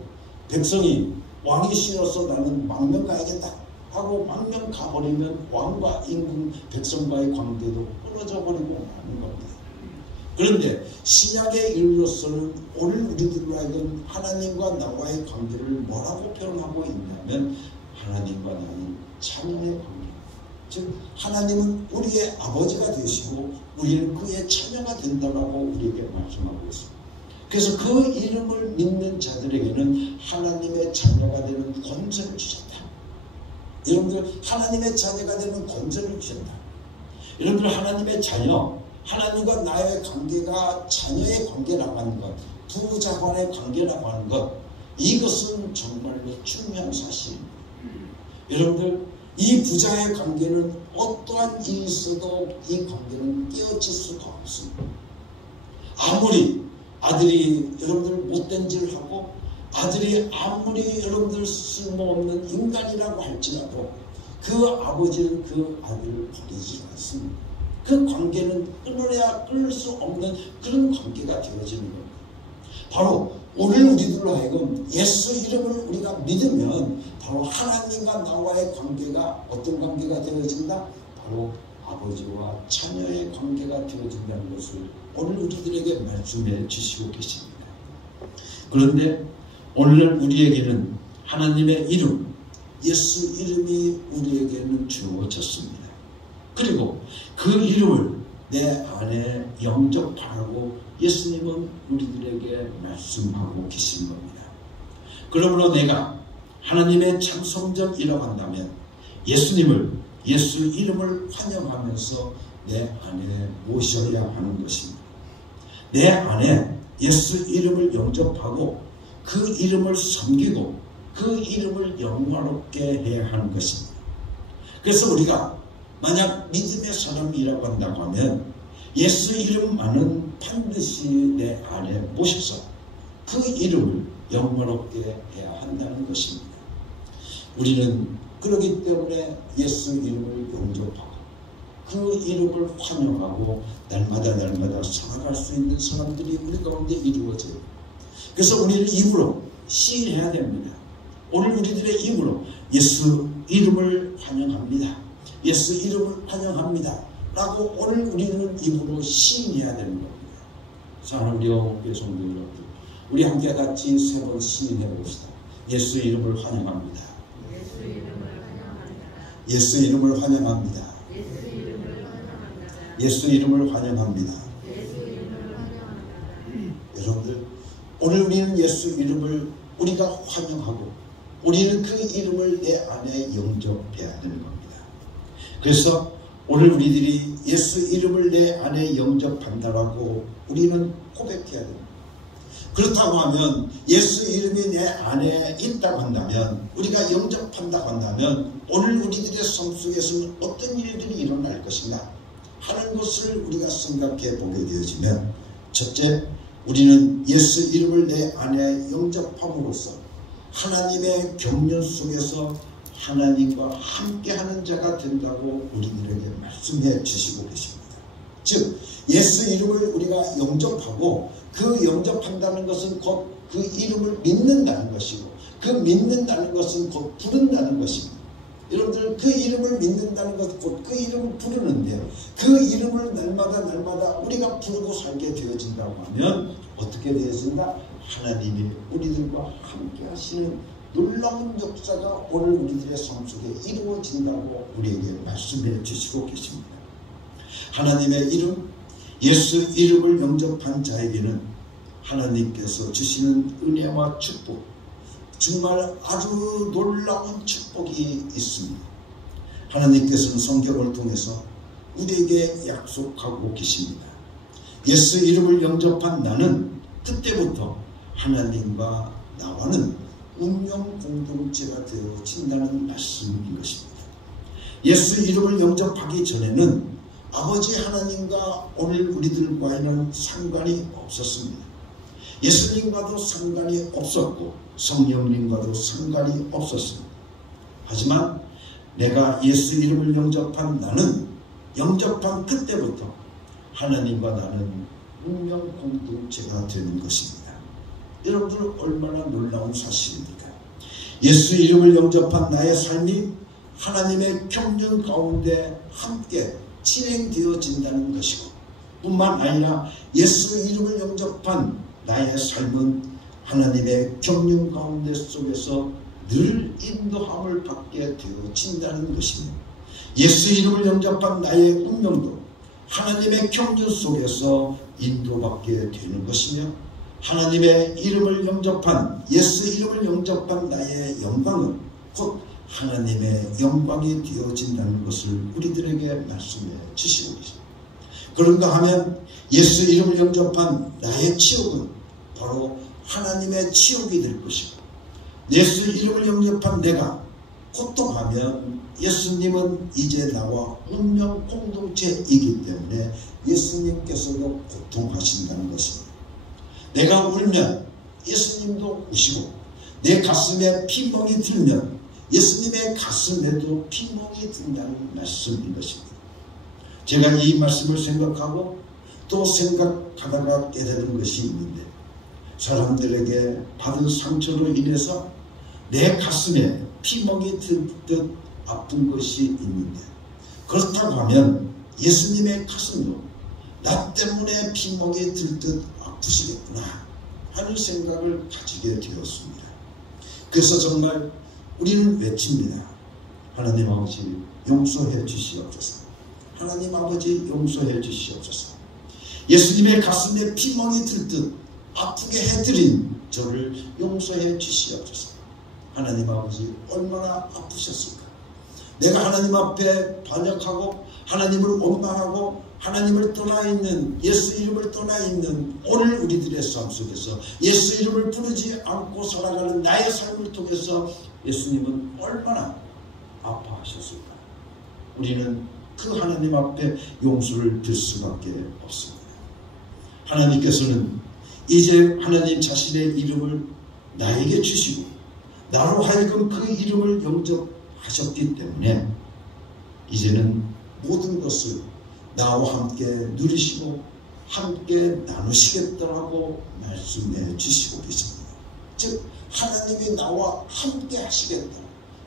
백성이 왕이 싫어서 나는 망명 가야겠다 하고 망명 가버리면 왕과 임금 백성과의 관계도 끊어져 버리고 마는 겁니다. 그런데 신약에 이르러서는 오늘 우리들로 하여금 하나님과 나와의 관계를 뭐라고 표현하고 있냐면 하나님과 나는 자녀의 관계. 즉 하나님은 우리의 아버지가 되시고 우리는 그의 자녀가 된다고 우리에게 말씀하고 있습니다. 그래서 그 이름을 믿는 자들에게는 하나님의 자녀가 되는 권세를 주셨다. 여러분들 하나님의 자녀가 되는 권세를 주셨다. 여러분들 하나님의 자녀, 하나님과 나의 관계가 자녀의 관계라고 하는 것, 부자 간의 관계라고 하는 것, 이것은 정말로 중요한 사실입니다. 여러분들 이 부자의 관계는 어떠한 일이 있어도 이 관계는 깨어질 수가 없습니다. 아무리 아들이 여러분들 못된 짓을 하고 아들이 아무리 여러분들 쓸모없는 인간이라고 할지라도 그 아버지는 그 아들을 버리지 않습니다. 그 관계는 끊어야 끊을 수 없는 그런 관계가 되어지는 겁니다. 바로 오늘 우리들로 하여금 예수 이름을 우리가 믿으면 바로 하나님과 나와의 관계가 어떤 관계가 되어진다? 바로 아버지와 자녀의 관계가 되어진다는 것을 오늘 우리들에게 말씀해 주시고 계십니다. 그런데 오늘 우리에게는 하나님의 이름, 예수 이름이 우리에게는 주어졌습니다. 그리고 그 이름을 내 안에 영접하라고 예수님은 우리들에게 말씀하고 계신 겁니다. 그러므로 내가 하나님의 참성전이라고 한다면 예수님을, 예수 이름을 환영하면서 내 안에 모셔야 하는 것입니다. 내 안에 예수 이름을 영접하고 그 이름을 섬기고 그 이름을 영광롭게 해야 하는 것입니다. 그래서 우리가 만약 믿음의 사람이라고 한다고 하면 예수 이름만은 반드시 내 안에 모셔서 그 이름을 영광롭게 해야 한다는 것입니다. 우리는 그렇기 때문에 예수 이름을 영접하고 그 이름을 환영하고 날마다 살아갈 수 있는 사람들이 우리 가운데 이루어져요. 그래서 우리는 입으로 시인해야 됩니다. 오늘 우리들의 입으로 예수 이름을 환영합니다. 예수 이름을 환영합니다. 라고 오늘 우리는 입으로 시인해야 되는 겁니다. 사랑하는 우리 영혼교회 성도 여러분, 우리 함께 같이 세 번 시인해 봅시다. 예수 이름을 환영합니다. 예수 이름을 환영합니다. 예수 이름을 환영합니다. 여러분들 오늘 우리는 예수 이름을 우리가 환영하고 우리는 그 이름을 내 안에 영접해야 되는 겁니다. 그래서 오늘 우리들이 예수 이름을 내 안에 영접한다라고 우리는 고백해야 됩니다. 그렇다고 하면 예수 이름이 내 안에 있다고 한다면 우리가 영접한다고 한다면 오늘 우리들의 삶 속에서는 어떤 일들이 일어날 것인가 하는 것을 우리가 생각해 보게 되어지면 첫째, 우리는 예수 이름을 내 안에 영접함으로써 하나님의 경륜 속에서 하나님과 함께하는 자가 된다고 우리들에게 말씀해 주시고 계십니다. 즉 예수 이름을 우리가 영접하고 그 영접한다는 것은 곧 그 이름을 믿는다는 것이고 그 믿는다는 것은 곧 부른다는 것입니다. 여러분들 그 이름을 믿는다는 것 곧 그 이름을 부르는데 그 이름을 날마다 우리가 부르고 살게 되어진다고 하면 어떻게 되어진다? 하나님이 우리들과 함께 하시는 놀라운 역사가 오늘 우리들의 삶 속에 이루어진다고 우리에게 말씀해 주시고 계십니다. 하나님의 이름, 예수 이름을 영접한 자에게는 하나님께서 주시는 은혜와 축복, 정말 아주 놀라운 축복이 있습니다. 하나님께서는 성경을 통해서 우리에게 약속하고 계십니다. 예수 이름을 영접한 나는 그때부터 하나님과 나와는 운명 공동체가 되어진다는 말씀인 것입니다. 예수 이름을 영접하기 전에는 아버지 하나님과 오늘 우리들과는 상관이 없었습니다. 예수님과도 상관이 없었고 성령님과도 상관이 없었습니다. 하지만 내가 예수 이름을 영접한 나는 영접한 그때부터 하나님과 나는 운명 공동체가 되는 것입니다. 여러분들 얼마나 놀라운 사실입니까? 예수 이름을 영접한 나의 삶이 하나님의 경륜 가운데 함께 진행되어진다는 것이고, 뿐만 아니라 예수 이름을 영접한 나의 삶은 하나님의 경륜 가운데 속에서 늘 인도함을 받게 되어진다는 것입니다. 예수 이름을 영접한 나의 운명도 하나님의 경륜 속에서 인도받게 되는 것이며, 하나님의 이름을 영접한, 예수 이름을 영접한 나의 영광은 곧 하나님의 영광이 되어진다는 것을 우리들에게 말씀해 주시고 계십니다. 그런가 하면 예수 이름을 영접한 나의 치욕은 바로 하나님의 치욕이 될 것이고, 예수 이름을 영접한 내가 고통하면 예수님은 이제 나와 운명 공동체이기 때문에 예수님께서도 고통하신다는 것입니다. 내가 울면 예수님도 우시고, 내 가슴에 피멍이 들면 예수님의 가슴에도 피멍이 든다는 말씀인 것입니다. 제가 이 말씀을 생각하고 또 생각하다가 깨달은 것이 있는데, 사람들에게 받은 상처로 인해서 내 가슴에 피멍이 들듯 아픈 것이 있는데, 그렇다고 하면 예수님의 가슴도 나 때문에 피멍이 들듯 아프시겠구나 하는 생각을 가지게 되었습니다. 그래서 정말 우리는 외칩니다. 하나님 아버지 용서해 주시옵소서. 하나님 아버지 용서해 주시옵소서. 예수님의 가슴에 피멍이 들듯 아프게 해드린 저를 용서해 주시옵소서. 하나님 아버지 얼마나 아프셨을까. 내가 하나님 앞에 반역하고 하나님을 원망하고 하나님을 떠나있는, 예수 이름을 떠나있는 오늘 우리들의 삶 속에서 예수 이름을 부르지 않고 살아가는 나의 삶을 통해서 예수님은 얼마나 아파하셨을까. 우리는 그 하나님 앞에 용서를 들 수밖에 없습니다. 하나님께서는 이제 하나님 자신의 이름을 나에게 주시고 나로 하여금 그 이름을 영접하셨기 때문에 이제는 모든 것을 나와 함께 누리시고 함께 나누시겠다라고 말씀해 주시고 계십니다. 즉 하나님이 나와 함께 하시겠다.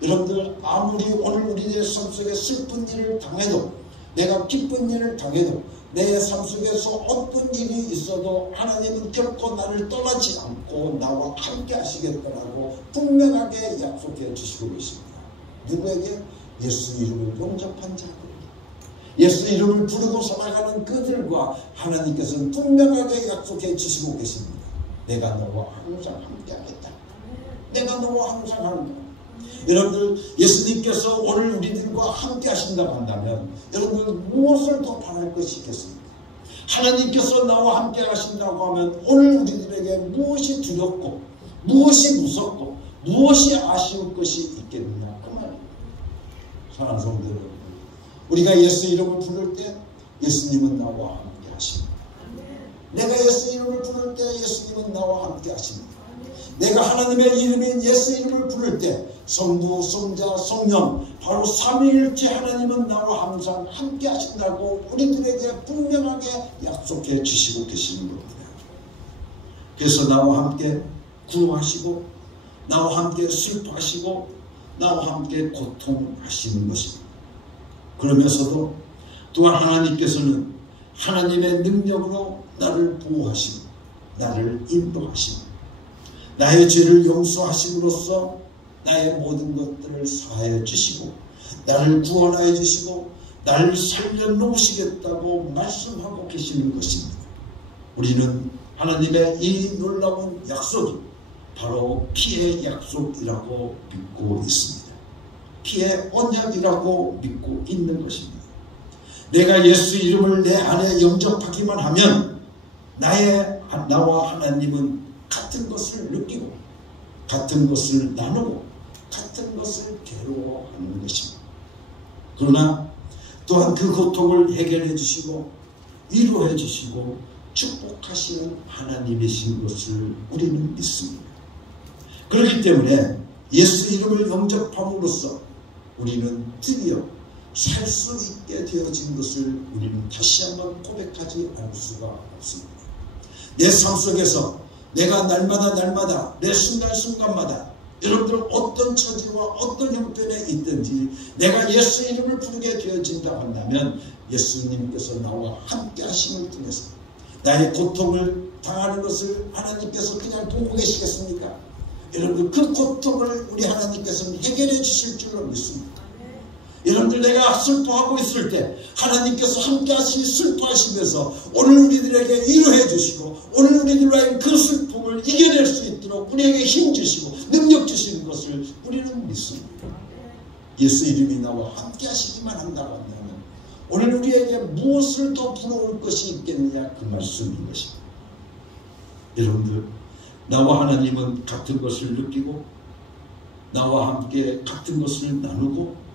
여러분들 아무리 오늘 우리의 삶 속에 슬픈 일을 당해도, 내가 기쁜 일을 당해도, 내 삶 속에서 어떤 일이 있어도 하나님은 결코 나를 떠나지 않고 나와 함께 하시겠다라고 분명하게 약속해 주시고 계십니다. 누구에게? 예수 이름을 영접한 자들, 예수 이름을 부르고 살아가는 그들과 하나님께서는 분명하게 약속해 주시고 계십니다. 내가 너와 항상 함께 하겠다. 내가 너와 항상 한다. 여러분들 예수님께서 오늘 우리들과 함께 하신다고 한다면 여러분들 무엇을 더 바랄 것이 있겠습니까? 하나님께서 나와 함께 하신다고 하면 오늘 우리들에게 무엇이 두렵고 무엇이 무섭고 무엇이 아쉬울 것이 있겠느냐 그 말입니다. 사랑하는 성도 여러분, 우리가 예수 이름을 부를 때 예수님은 나와 함께 하십니다. 내가 예수 이름을 부를 때 예수님은 나와 함께 하십니다. 내가 하나님의 이름인 예수 이름을 부를 때 성부, 성자, 성령 바로 삼위일체 하나님은 나와 항상 함께 하신다고 우리들에게 분명하게 약속해 주시고 계시는 겁니다. 그래서 나와 함께 구하시고 나와 함께 슬퍼하시고 나와 함께 고통하시는 것입니다. 그러면서도 또한 하나님께서는 하나님의 능력으로 나를 보호하시고 나를 인도하시고 나의 죄를 용서하심으로써 나의 모든 것들을 사하여 주시고 나를 구원하여 주시고 나를 살려놓으시겠다고 말씀하고 계시는 것입니다. 우리는 하나님의 이 놀라운 약속이 바로 피의 약속이라고 믿고 있습니다. 피의 언약이라고 믿고 있는 것입니다. 내가 예수 이름을 내 안에 영접하기만 하면 나와 하나님은 같은 것을 느끼고 같은 것을 나누고 같은 것을 괴로워하는 것입니다. 그러나 또한 그 고통을 해결해 주시고 위로해 주시고 축복하시는 하나님이신 것을 우리는 믿습니다. 그렇기 때문에 예수 이름을 영접함으로써 우리는 드디어 살 수 있게 되어진 것을 우리는 다시 한번 고백하지 않을 수가 없습니다. 내 삶 속에서 내가 날마다 내 순간순간마다 여러분들 어떤 처지와 어떤 형편에 있든지 내가 예수 이름을 부르게 되어진다 한다면 예수님께서 나와 함께 하심을 통해서 나의 고통을 당하는 것을 하나님께서 그냥 보고 계시겠습니까? 여러분들 그 고통을 우리 하나님께서는 해결해 주실 줄로 믿습니다. 여러분들 내가 슬퍼하고 있을 때 하나님께서 함께 하시 슬퍼하시면서 오늘 우리들에게 위로해 주시고 오늘 우리들과의 그 슬픔을 이겨낼 수 있도록 우리에게 힘 주시고 능력 주시는 것을 우리는 믿습니다. 예수 이름이 나와 함께 하시기만 한다고 한다면 오늘 우리에게 무엇을 더 부러울 것이 있겠느냐 그 말씀인 것입니다. 여러분들 나와 하나님은 같은 것을 느끼고 나와 함께 같은 것을 나누고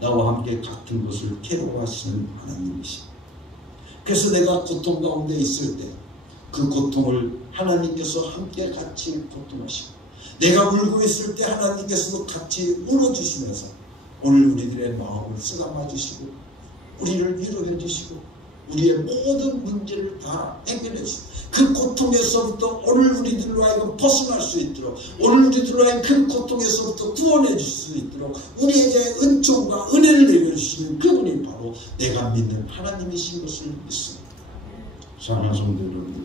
나와 함께 같은 것을 괴로워하시는 하나님이십니다. 그래서 내가 고통 가운데 있을 때 그 고통을 하나님께서 함께 같이 고통하시고 내가 울고 있을 때 하나님께서도 같이 울어주시면서 오늘 우리들의 마음을 쓰다마 주시고 우리를 위로해 주시고 우리의 모든 문제를 다 해결해 주시고 그 고통에서부터 오늘 우리들로 하여금 벗어날 수 있도록 오늘 우리들로 하여금 그 고통에서부터 구원해 줄 수 있도록 우리에게 은총과 은혜를 내려주시는 그분이 바로 내가 믿는 하나님이신 것을 믿습니다. 사랑하는 성도 여러분들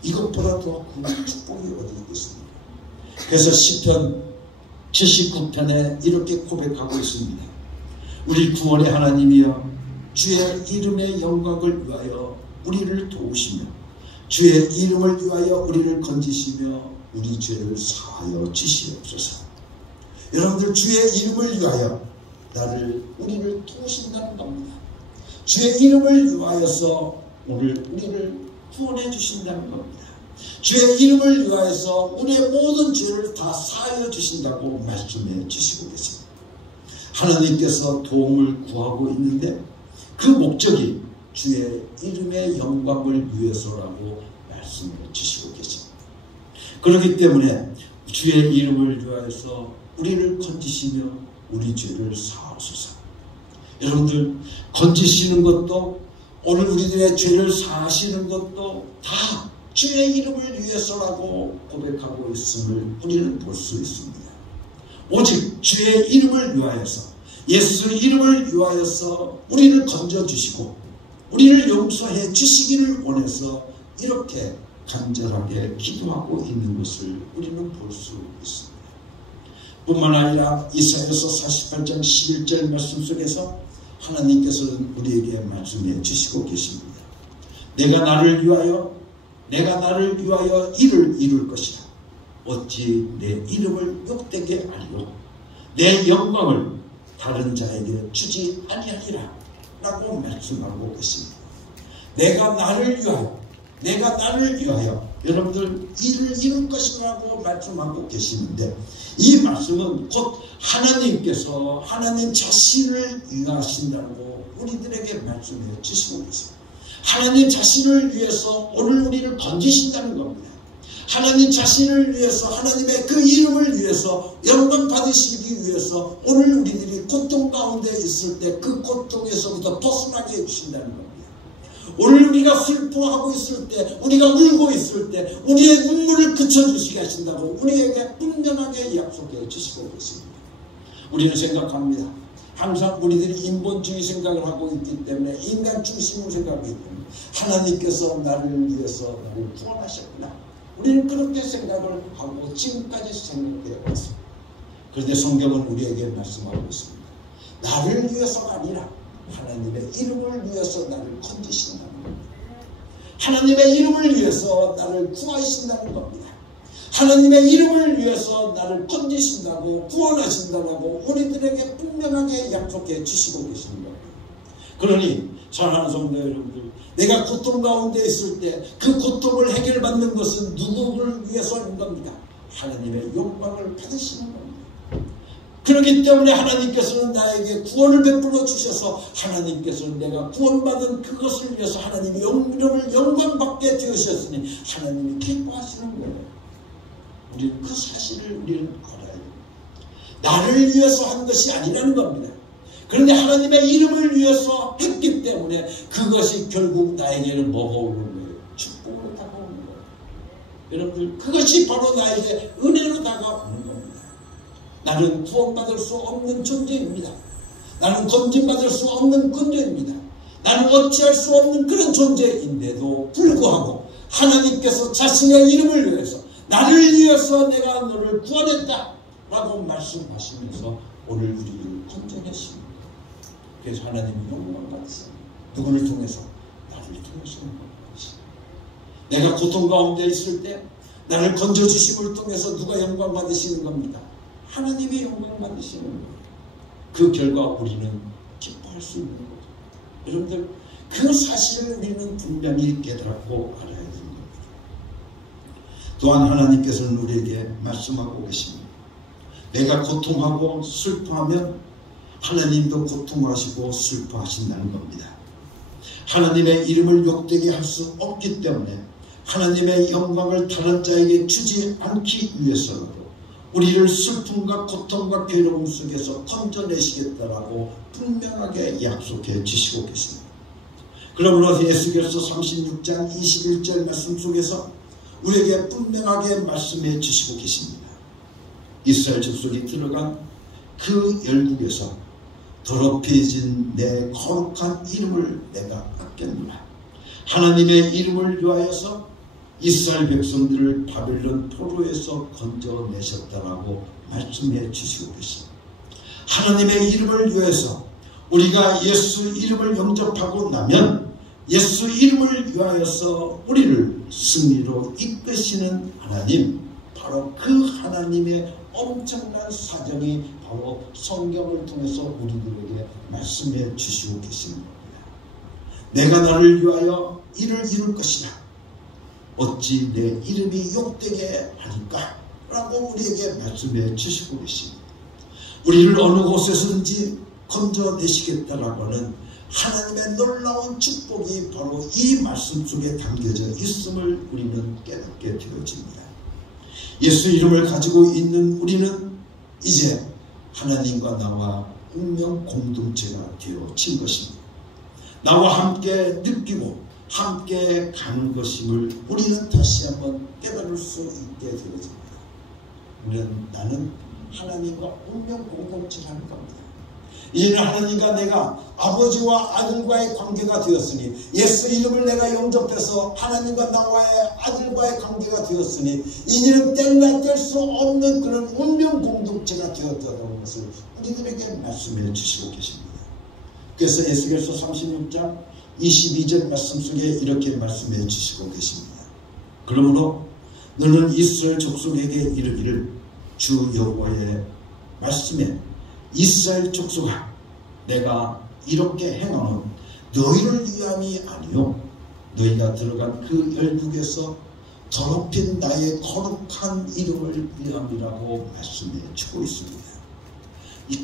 이것보다 더 큰 축복이 어디 있겠습니까? 그래서 시편 79편에 이렇게 고백하고 있습니다. 우리 구원의 하나님이여 주의 이름의 영광을 위하여 우리를 도우시며 주의 이름을 위하여 우리를 건지시며 우리 죄를 사하여 주시옵소서. 여러분들 주의 이름을 위하여 우리를 도우신다는 겁니다. 주의 이름을 위하여서 오늘 우리를 구원해 주신다는 겁니다. 주의 이름을 위하여서 우리의 모든 죄를 다 사하여 주신다고 말씀해 주시고 계십니다. 하나님께서 도움을 구하고 있는데 그 목적이 주의 이름의 영광을 위해서라고 말씀해 주시고 계십니다. 그렇기 때문에 주의 이름을 위하여서 우리를 건지시며 우리 죄를 사하소서. 여러분들 건지시는 것도 오늘 우리들의 죄를 사하시는 것도 다 주의 이름을 위해서라고 고백하고 있음을 우리는 볼 수 있습니다. 오직 주의 이름을 위하여서 예수 이름을 위하여서 우리를 건져주시고 우리를 용서해 주시기를 원해서 이렇게 간절하게 기도하고 있는 것을 우리는 볼 수 있습니다. 뿐만 아니라 이사야서 48장 11절 말씀 속에서 하나님께서는 우리에게 말씀해 주시고 계십니다. 내가 나를 위하여 일을 이룰 것이라. 어찌 내 이름을 욕되게 하리요. 내 영광을 다른 자에게 주지 아니하리라 라고 말씀하고 계십니다. 내가 나를 위하여 여러분들 일을 이룰 것이라고 말씀하고 계시는데 이 말씀은 곧 하나님께서 하나님 자신을 위하신다고 우리들에게 말씀해 주시고 계십니다. 하나님 자신을 위해서 오늘 우리를 건지신다는 겁니다. 하나님 자신을 위해서 하나님의 그 이름을 위해서 영광 받으시기 위해서 오늘 우리들이 고통 가운데 있을 때 그 고통에서부터 벗어나게 해주신다는 겁니다. 오늘 우리가 슬퍼하고 있을 때 우리가 울고 있을 때 우리의 눈물을 그쳐주시게 하신다고 우리에게 분명하게 약속해 주시고 계십니다. 우리는 생각합니다. 항상 우리들이 인본주의 생각을 하고 있기 때문에 인간 중심으로 생각하기 때문에 하나님께서 나를 위해서 나를 구원하셨구나. 우리는 그렇게 생각을 하고 지금까지 생각해 왔습니다. 그런데 성경은 우리에게 말씀하고 있습니다. 나를 위해서가 아니라 하나님의 이름을 위해서 나를 건지신다는 겁니다. 하나님의 이름을 위해서 나를 구하신다는 겁니다. 하나님의 이름을 위해서 나를 건지신다고 구원하신다고 우리들에게 분명하게 약속해 주시고 계시는 겁니다. 그러니 사랑하는 성도 여러분들, 내가 고통 가운데 있을 때 그 고통을 해결받는 것은 누구를 위해서인 겁니다. 하나님의 영광을 받으시는 겁니다. 그렇기 때문에 하나님께서는 나에게 구원을 베풀어 주셔서 하나님께서는 내가 구원받은 그것을 위해서 하나님의 이름을 영광받게 되으셨으니 하나님이 기뻐하시는 거예요. 우리는 그 사실을 우리는 알아야 됩니다. 나를 위해서 한 것이 아니라는 겁니다. 그런데 하나님의 이름을 위해서 했기 때문에 그것이 결국 나에게는 뭐가 오는 거예요? 축복으로 다가오는 거예요. 여러분들, 그것이 바로 나에게 은혜로 다가오는 겁니다. 나는 구원받을 수 없는 존재입니다. 나는 건진받을 수 없는 존재입니다. 나는 어찌할 수 없는 그런 존재인데도 불구하고 하나님께서 자신의 이름을 위해서, 나를 위해서 내가 너를 구원했다 라고 말씀하시면서 오늘 우리를 건져내십니다. 그래서 하나님이 영광 받으십니다. 누구를 통해서? 나를 통해서 영광 받으십니다. 내가 고통 가운데 있을 때 나를 건져주심을 통해서 누가 영광 받으시는 겁니다? 하나님이 영광 받으시는 거예요. 그 결과 우리는 기뻐할 수 있는 거죠. 여러분들, 그 사실을 우리는 분명히 깨닫고 알아야 되는 겁니다. 또한 하나님께서는 우리에게 말씀하고 계십니다. 내가 고통하고 슬퍼하면 하나님도 고통하시고 슬퍼하신다는 겁니다. 하나님의 이름을 욕되게 할 수 없기 때문에 하나님의 영광을 다른 자에게 주지 않기 위해서라도 우리를 슬픔과 고통과 괴로움 속에서 건져내시겠다라고 분명하게 약속해 주시고 계십니다. 그러므로 에스겔서 36장 21절 말씀 속에서 우리에게 분명하게 말씀해 주시고 계십니다. 이스라엘 족속이 들어간 그 열국에서 더럽혀진 내 거룩한 이름을 내가 아꼈노라. 하나님의 이름을 위하여서 이스라엘 백성들을 바벨론 포로에서 건져내셨다라고 말씀해 주시고 계십니다. 하나님의 이름을 위해서 우리가 예수 이름을 영접하고 나면 예수 이름을 위하여서 우리를 승리로 이끄시는 하나님, 바로 그 하나님의 엄청난 사정이 바로 성경을 통해서 우리들에게 말씀해 주시고 계시는 겁니다. 내가 나를 위하여 이를 이룰 것이다. 어찌 내 이름이 욕되게 하니까? 라고 우리에게 말씀해 주시고 계십니다. 우리를 어느 곳에서든지 건져내시겠다라고 하는 하나님의 놀라운 축복이 바로 이 말씀 속에 담겨져 있음을 우리는 깨닫게 되어집니다. 예수 이름을 가지고 있는 우리는 이제 하나님과 나와 운명 공동체가 되어진 것입니다. 나와 함께 느끼고 함께 가는 것임을 우리는 다시 한번 깨달을 수 있게 되어집니다. 나는 하나님과 운명 공동체라는 겁니다. 이제는 하나님과 내가 아버지와 아들과의 관계가 되었으니, 예수 이름을 내가 영접해서 하나님과 나와의 아들과의 관계가 되었으니 이제는 뗄래야 뗄 수 없는 그런 운명 공동체가 되었다는 것을 우리들에게 말씀해 주시고 계십니다. 그래서 에스겔서 36장 22절 말씀 속에 이렇게 말씀해 주시고 계십니다. 그러므로 너는 이스라엘 족속에게 이르기를, 주 여호와의 말씀에 이스라엘 족속아, 내가 이렇게 행함은 너희를 위함이 아니요 너희가 들어간 그 열국에서 더럽힌 나의 거룩한 이름을 위함이라고 말씀해 주고 있습니다.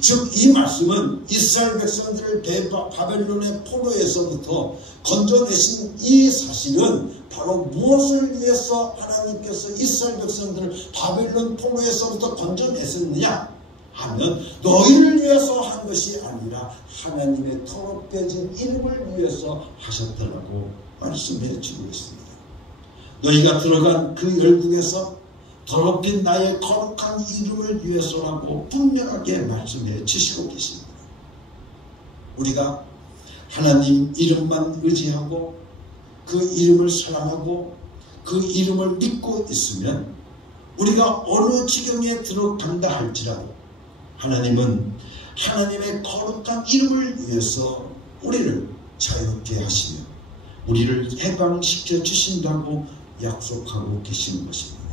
즉 이 말씀은 이스라엘 백성들을 바벨론의 포로에서부터 건져내신 이 사실은 바로 무엇을 위해서 하나님께서 이스라엘 백성들을 바벨론 포로에서부터 건져내셨느냐 하면 너희를 위해서 한 것이 아니라 하나님의 더럽혀진 이름을 위해서 하셨다라고 말씀해 주고 있습니다. 너희가 들어간 그 열국에서 더럽힌 나의 거룩한 이름을 위해서라고 분명하게 말씀해 주시고 계십니다. 우리가 하나님 이름만 의지하고 그 이름을 사랑하고 그 이름을 믿고 있으면 우리가 어느 지경에 들어간다 할지라도 하나님은 하나님의 거룩한 이름을 위해서 우리를 자유케 하시며 우리를 해방시켜 주신다고 약속하고 계시는 것입니다.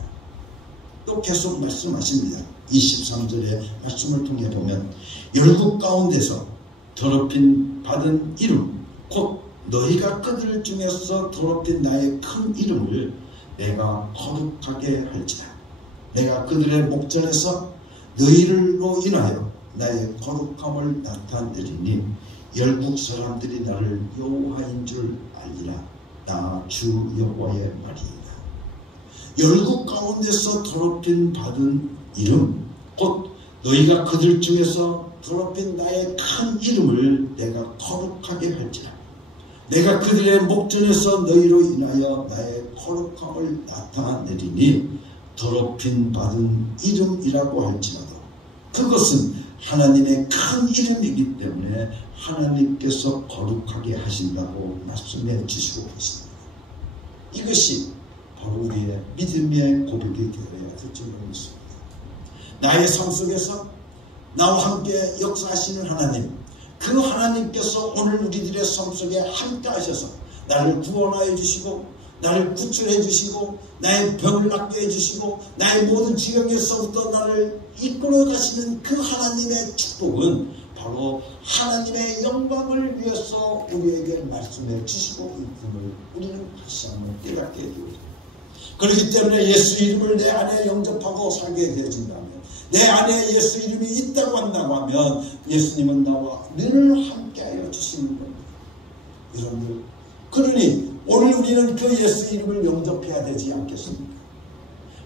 또 계속 말씀하십니다. 23절의 말씀을 통해 보면 열국 가운데서 더럽힌 받은 이름 곧 너희가 그들 중에서 더럽힌 나의 큰 이름을 내가 거룩하게 할지라. 내가 그들의 목전에서 너희를로 인하여 나의 거룩함을 나타내리니 열국 사람들이 나를 여호와인 줄 알리라. 나 주 여호와의 말이니라. 열국 가운데서 더럽힌 받은 이름 곧 너희가 그들 중에서 더럽힌 나의 큰 이름을 내가 거룩하게 할지라. 내가 그들의 목전에서 너희로 인하여 나의 거룩함을 나타내리니 더럽힌 받은 이름이라고 할지라도 그것은 하나님의 큰 이름이기 때문에 하나님께서 거룩하게 하신다고 말씀해 주시고 계십니다. 이것이 바로 우리의 믿음의 고백이 되어야 될 줄 믿습니다. 나의 삶 속에서 나와 함께 역사하시는 하나님, 그 하나님께서 오늘 우리들의 삶 속에 함께 하셔서 나를 구원하여 주시고 나를 구출해 주시고 나의 병을 낫게 해주시고 나의 모든 지경에서부터 나를 이끌어 가시는 그 하나님의 축복은 바로 하나님의 영광을 위해서 우리에게 말씀해 주시고 있음을 우리는 다시 한번 깨닫게 되옵니다. 그렇기 때문에 예수 이름을 내 안에 영접하고 살게 되어진다면, 내 안에 예수 이름이 있다고 한다고 하면 예수님은 나와 늘 함께하여 주시는 겁니다. 여러분들, 그러니 오늘 우리는 그 예수 이름을 영접해야 되지 않겠습니까?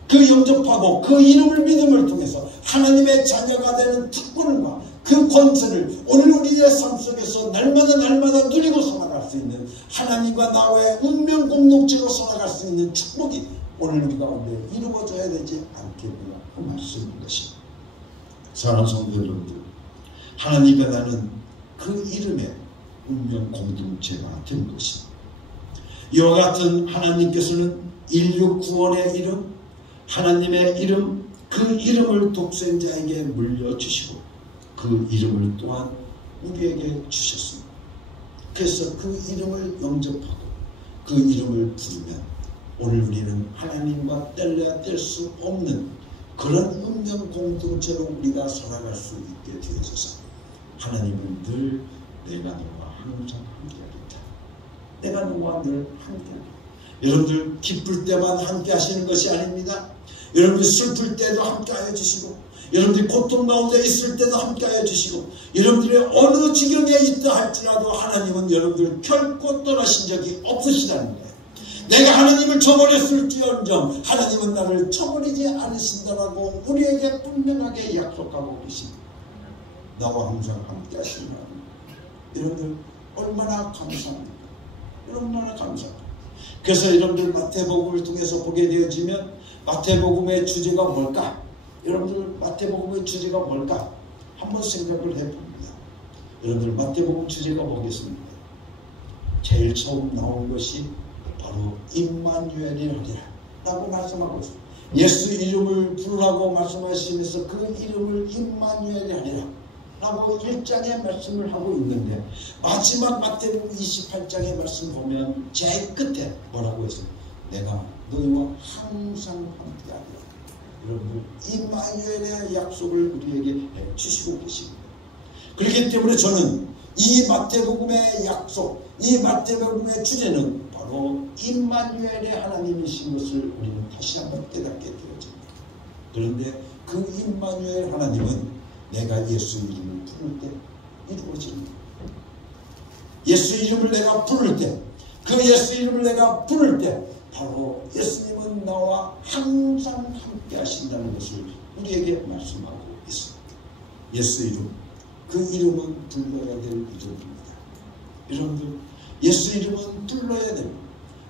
그 영접하고 그 이름을 믿음을 통해서 하나님의 자녀가 되는 특권과 그 권세를 오늘 우리의 삶 속에서 날마다 누리고 살아갈 수 있는, 하나님과 나와의 운명 공동체로 살아갈 수 있는 축복이 오늘 우리 가운데 이루어져야 되지 않겠느냐 그 말씀인 것입니다. 사랑하는 성도 여러분들, 하나님과 나는 그 이름의 운명 공동체가 된 것입니다. 이와 같은 하나님께서는 인류 구원의 이름, 하나님의 이름, 그 이름을 독생자에게 물려주시고 그 이름을 또한 우리에게 주셨습니다. 그래서 그 이름을 영접하고 그 이름을 부르면 오늘 우리는 하나님과 뗄래야 뗄 수 없는 그런 운명 공동체로 우리가 살아갈 수 있게 되어져서 하나님은 늘 내가 너와 항상 함께하겠다. 내가 너와 늘 함께하겠다. 여러분들 기쁠 때만 함께 하시는 것이 아닙니다. 여러분들 슬플 때도 함께하여 주시고, 여러분들이 고통 가운데 있을 때도 함께하여 주시고, 여러분들의 어느 지경에 있다 할지라도 하나님은 여러분들 결코 떠나신 적이 없으시다는 거예요. 내가 하나님을 저버렸을지언정 하나님은 나를 저버리지 않으신다라고 우리에게 분명하게 약속하고 계십니다. 나와 항상 함께 하시는 하나님, 여러분들 얼마나 감사합니까? 얼마나 감사합니다. 그래서 여러분들 마태복음을 통해서 보게 되어지면 마태복음의 주제가 뭘까? 여러분들 마태복음의 주제가 뭘까? 한번 생각을 해봅니다. 여러분들 마태복음 주제가 뭐겠습니까? 제일 처음 나온 것이 바로 임마누엘이라 라고 말씀하고 있습니다. 예수 이름을 부르라고 말씀하시면서 그 이름을 임마누엘이라 라고 1장의 말씀을 하고 있는데, 마지막 마태복음 28장의 말씀 보면 제일 끝에 뭐라고 했어요? 내가 너희와 항상 함께하리라. 여러분들 임마누엘의 약속을 우리에게 주시고 계십니다. 그렇기 때문에 저는 이 마태복음의 약속, 이 마태복음의 주제는 바로 임마누엘의 하나님이신 것을 우리는 다시 한번 깨닫게 되어집니다. 그런데 그 임마누엘 하나님은 내가 예수 이름을 부를 때 이루어집니다. 예수 이름을 내가 부를 때, 그 예수 이름을 내가 부를 때 바로 예수님은 나와 항상 함께 하신다는 것을 우리에게 말씀하고 있습니다. 예수 이름, 그 이름은 불러야 될 이름입니다. 여러분들, 예수 이름은 불러야 됩니다.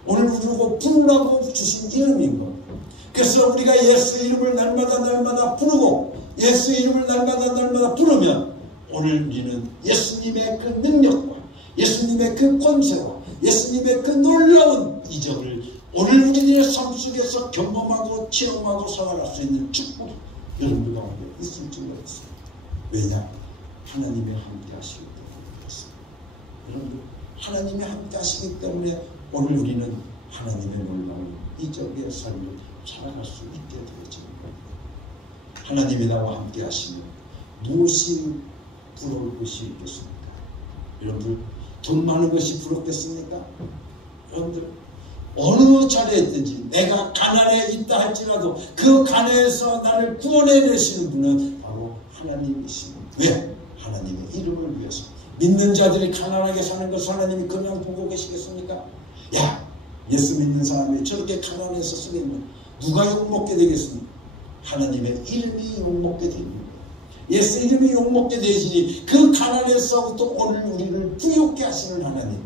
오늘 부르고 부르라고 주신 이름인 겁니다. 그래서 우리가 예수 이름을 날마다 부르고 예수 이름을 날마다 부르면 오늘 우리는 예수님의 그 능력과 예수님의 그 권세와 예수님의 그 놀라운 이적을 오늘 우리들의 삶 속에서 경험하고 체험하고 살아갈 수 있는 축복이 여러분들 가운데 있을 줄 알았습니다. 왜냐? 하나님이 함께 하시기 때문이었습니다. 여러분들, 하나님이 함께 하시기 때문에 오늘 우리는 하나님의 놀라운 이적의 삶을 살아갈 수 있게 되어지는 겁니다. 하나님이 나와 함께 하시면 무엇이 부러울 것이 있겠습니까? 여러분들, 돈 많은 것이 부럽겠습니까? 여러분들, 어느 자리에 있든지 내가 가난에 있다 할지라도 그 가난에서 나를 구원해내시는 분은 바로 하나님이십니다. 왜? 하나님의 이름을 위해서. 믿는 자들이 가난하게 사는 것을 하나님이 그냥 보고 계시겠습니까? 야, 예수 믿는 사람이 저렇게 가난해서 쓰겠냐? 누가 욕먹게 되겠습니까? 하나님의 이름이 욕먹게 됩니다. 예수 이름이 욕먹게 되시니 그 가난에서부터 오늘 우리를 부유케 하시는 하나님,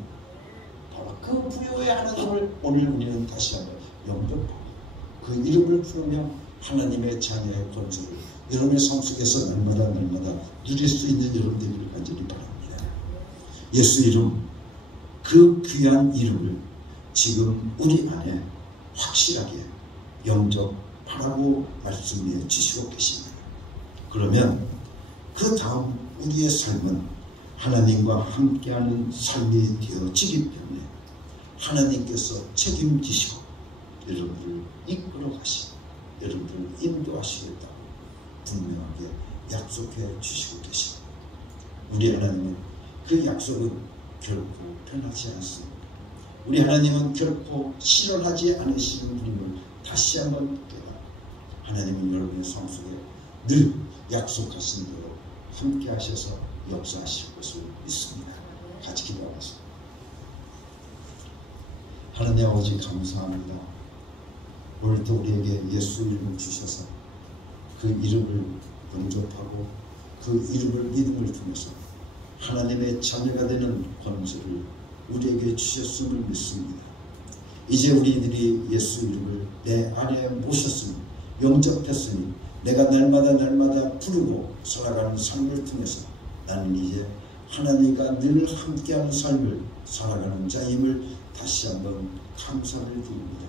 바로 그 부유의 하나님을 오늘 우리는 다시 한번 영접하고 그 이름을 부르며 하나님의 자녀의 권세를 여러분의 삶 속에서 날마다 누릴 수 있는 여러분 되기를 간절히 바랍니다. 예수 이름, 그 귀한 이름을 지금 우리 안에 확실하게 영접하라고 말씀해 주시고 계십니다. 그러면 그 다음 우리의 삶은 하나님과 함께하는 삶이 되어지기 때문에 하나님께서 책임지시고 여러분을 이끌어 가시고 여러분을 인도하시겠다고 분명하게 약속해 주시고 계십니다. 우리 하나님은 그 약속은 결코 변하지 않습니다. 우리 하나님은 결코 실현하지 않으시는 분임을 다시 한번 깨닫고 하나님은 여러분의 삶 속에 늘 약속하신 대로 함께 하셔서 역사하실 것을 믿습니다. 같이 기도하겠습니다. 하나님 아버지 감사합니다. 오늘도 우리에게 예수 이름을 주셔서 그 이름을 영접하고 그 이름을 믿음을 통해서 하나님의 자녀가 되는 권세를 우리에게 주셨음을 믿습니다. 이제 우리들이 예수 이름을 내 안에 모셨으니 영접했으니 내가 날마다 부르고 살아가는 삶을 통해서 나는 이제 하나님과 늘 함께하는 삶을 살아가는 자임을 다시 한번 감사를 드립니다.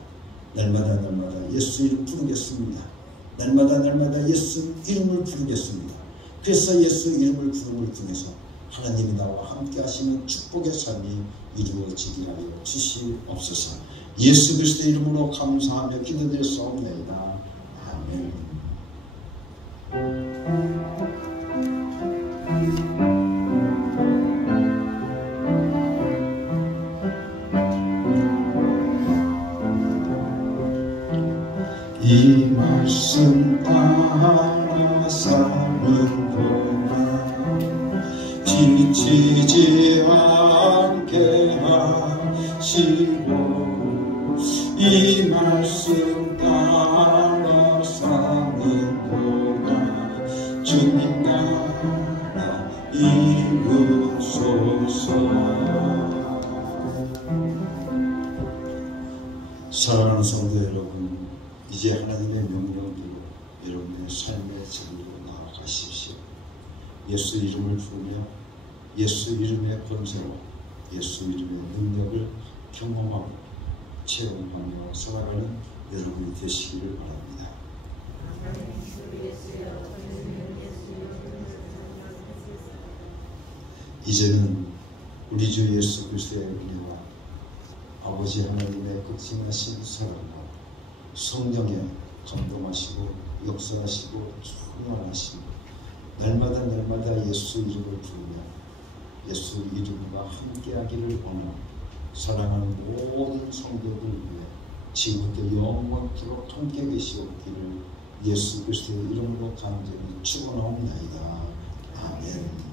날마다 예수 이름 부르겠습니다. 날마다 예수 이름을 부르겠습니다. 그래서 예수 이름을 부름을 통해서 하나님이 나와 함께 하시는 축복의 삶이 이루어지게 하여 주시옵소서. 예수 그리스도의 이름으로 감사하며 기도드렸사옵나이다. 아멘. 이 말씀 따라 사는 동안 지치지 않게 하시고 이 말씀 따라 사는 동안 주님 나라 이루소서. 사랑하는 성도 여러분, 이제 하나님의 명령대로 여러분의 삶의 자리로 나아가십시오. 예수 이름을 부르며 예수 이름의 권세로 예수 이름의 능력을 경험하고 체험하며 살아가는 여러분이 되시기를 바랍니다. 이제는 우리 주 예수 그리스도의 은혜와 아버지 하나님의 극진하신 사랑과 성령의 감동하시고 역사하시고 충만하시고 날마다 예수 이름을 부르며 예수 이름과 함께하기를 원하는 사랑하는 모든 성도들 위해 지금부터 영원토록 함께 계시옵기를 예수 그리스도의 이름으로 간절히 축원하옵나이다. 아멘.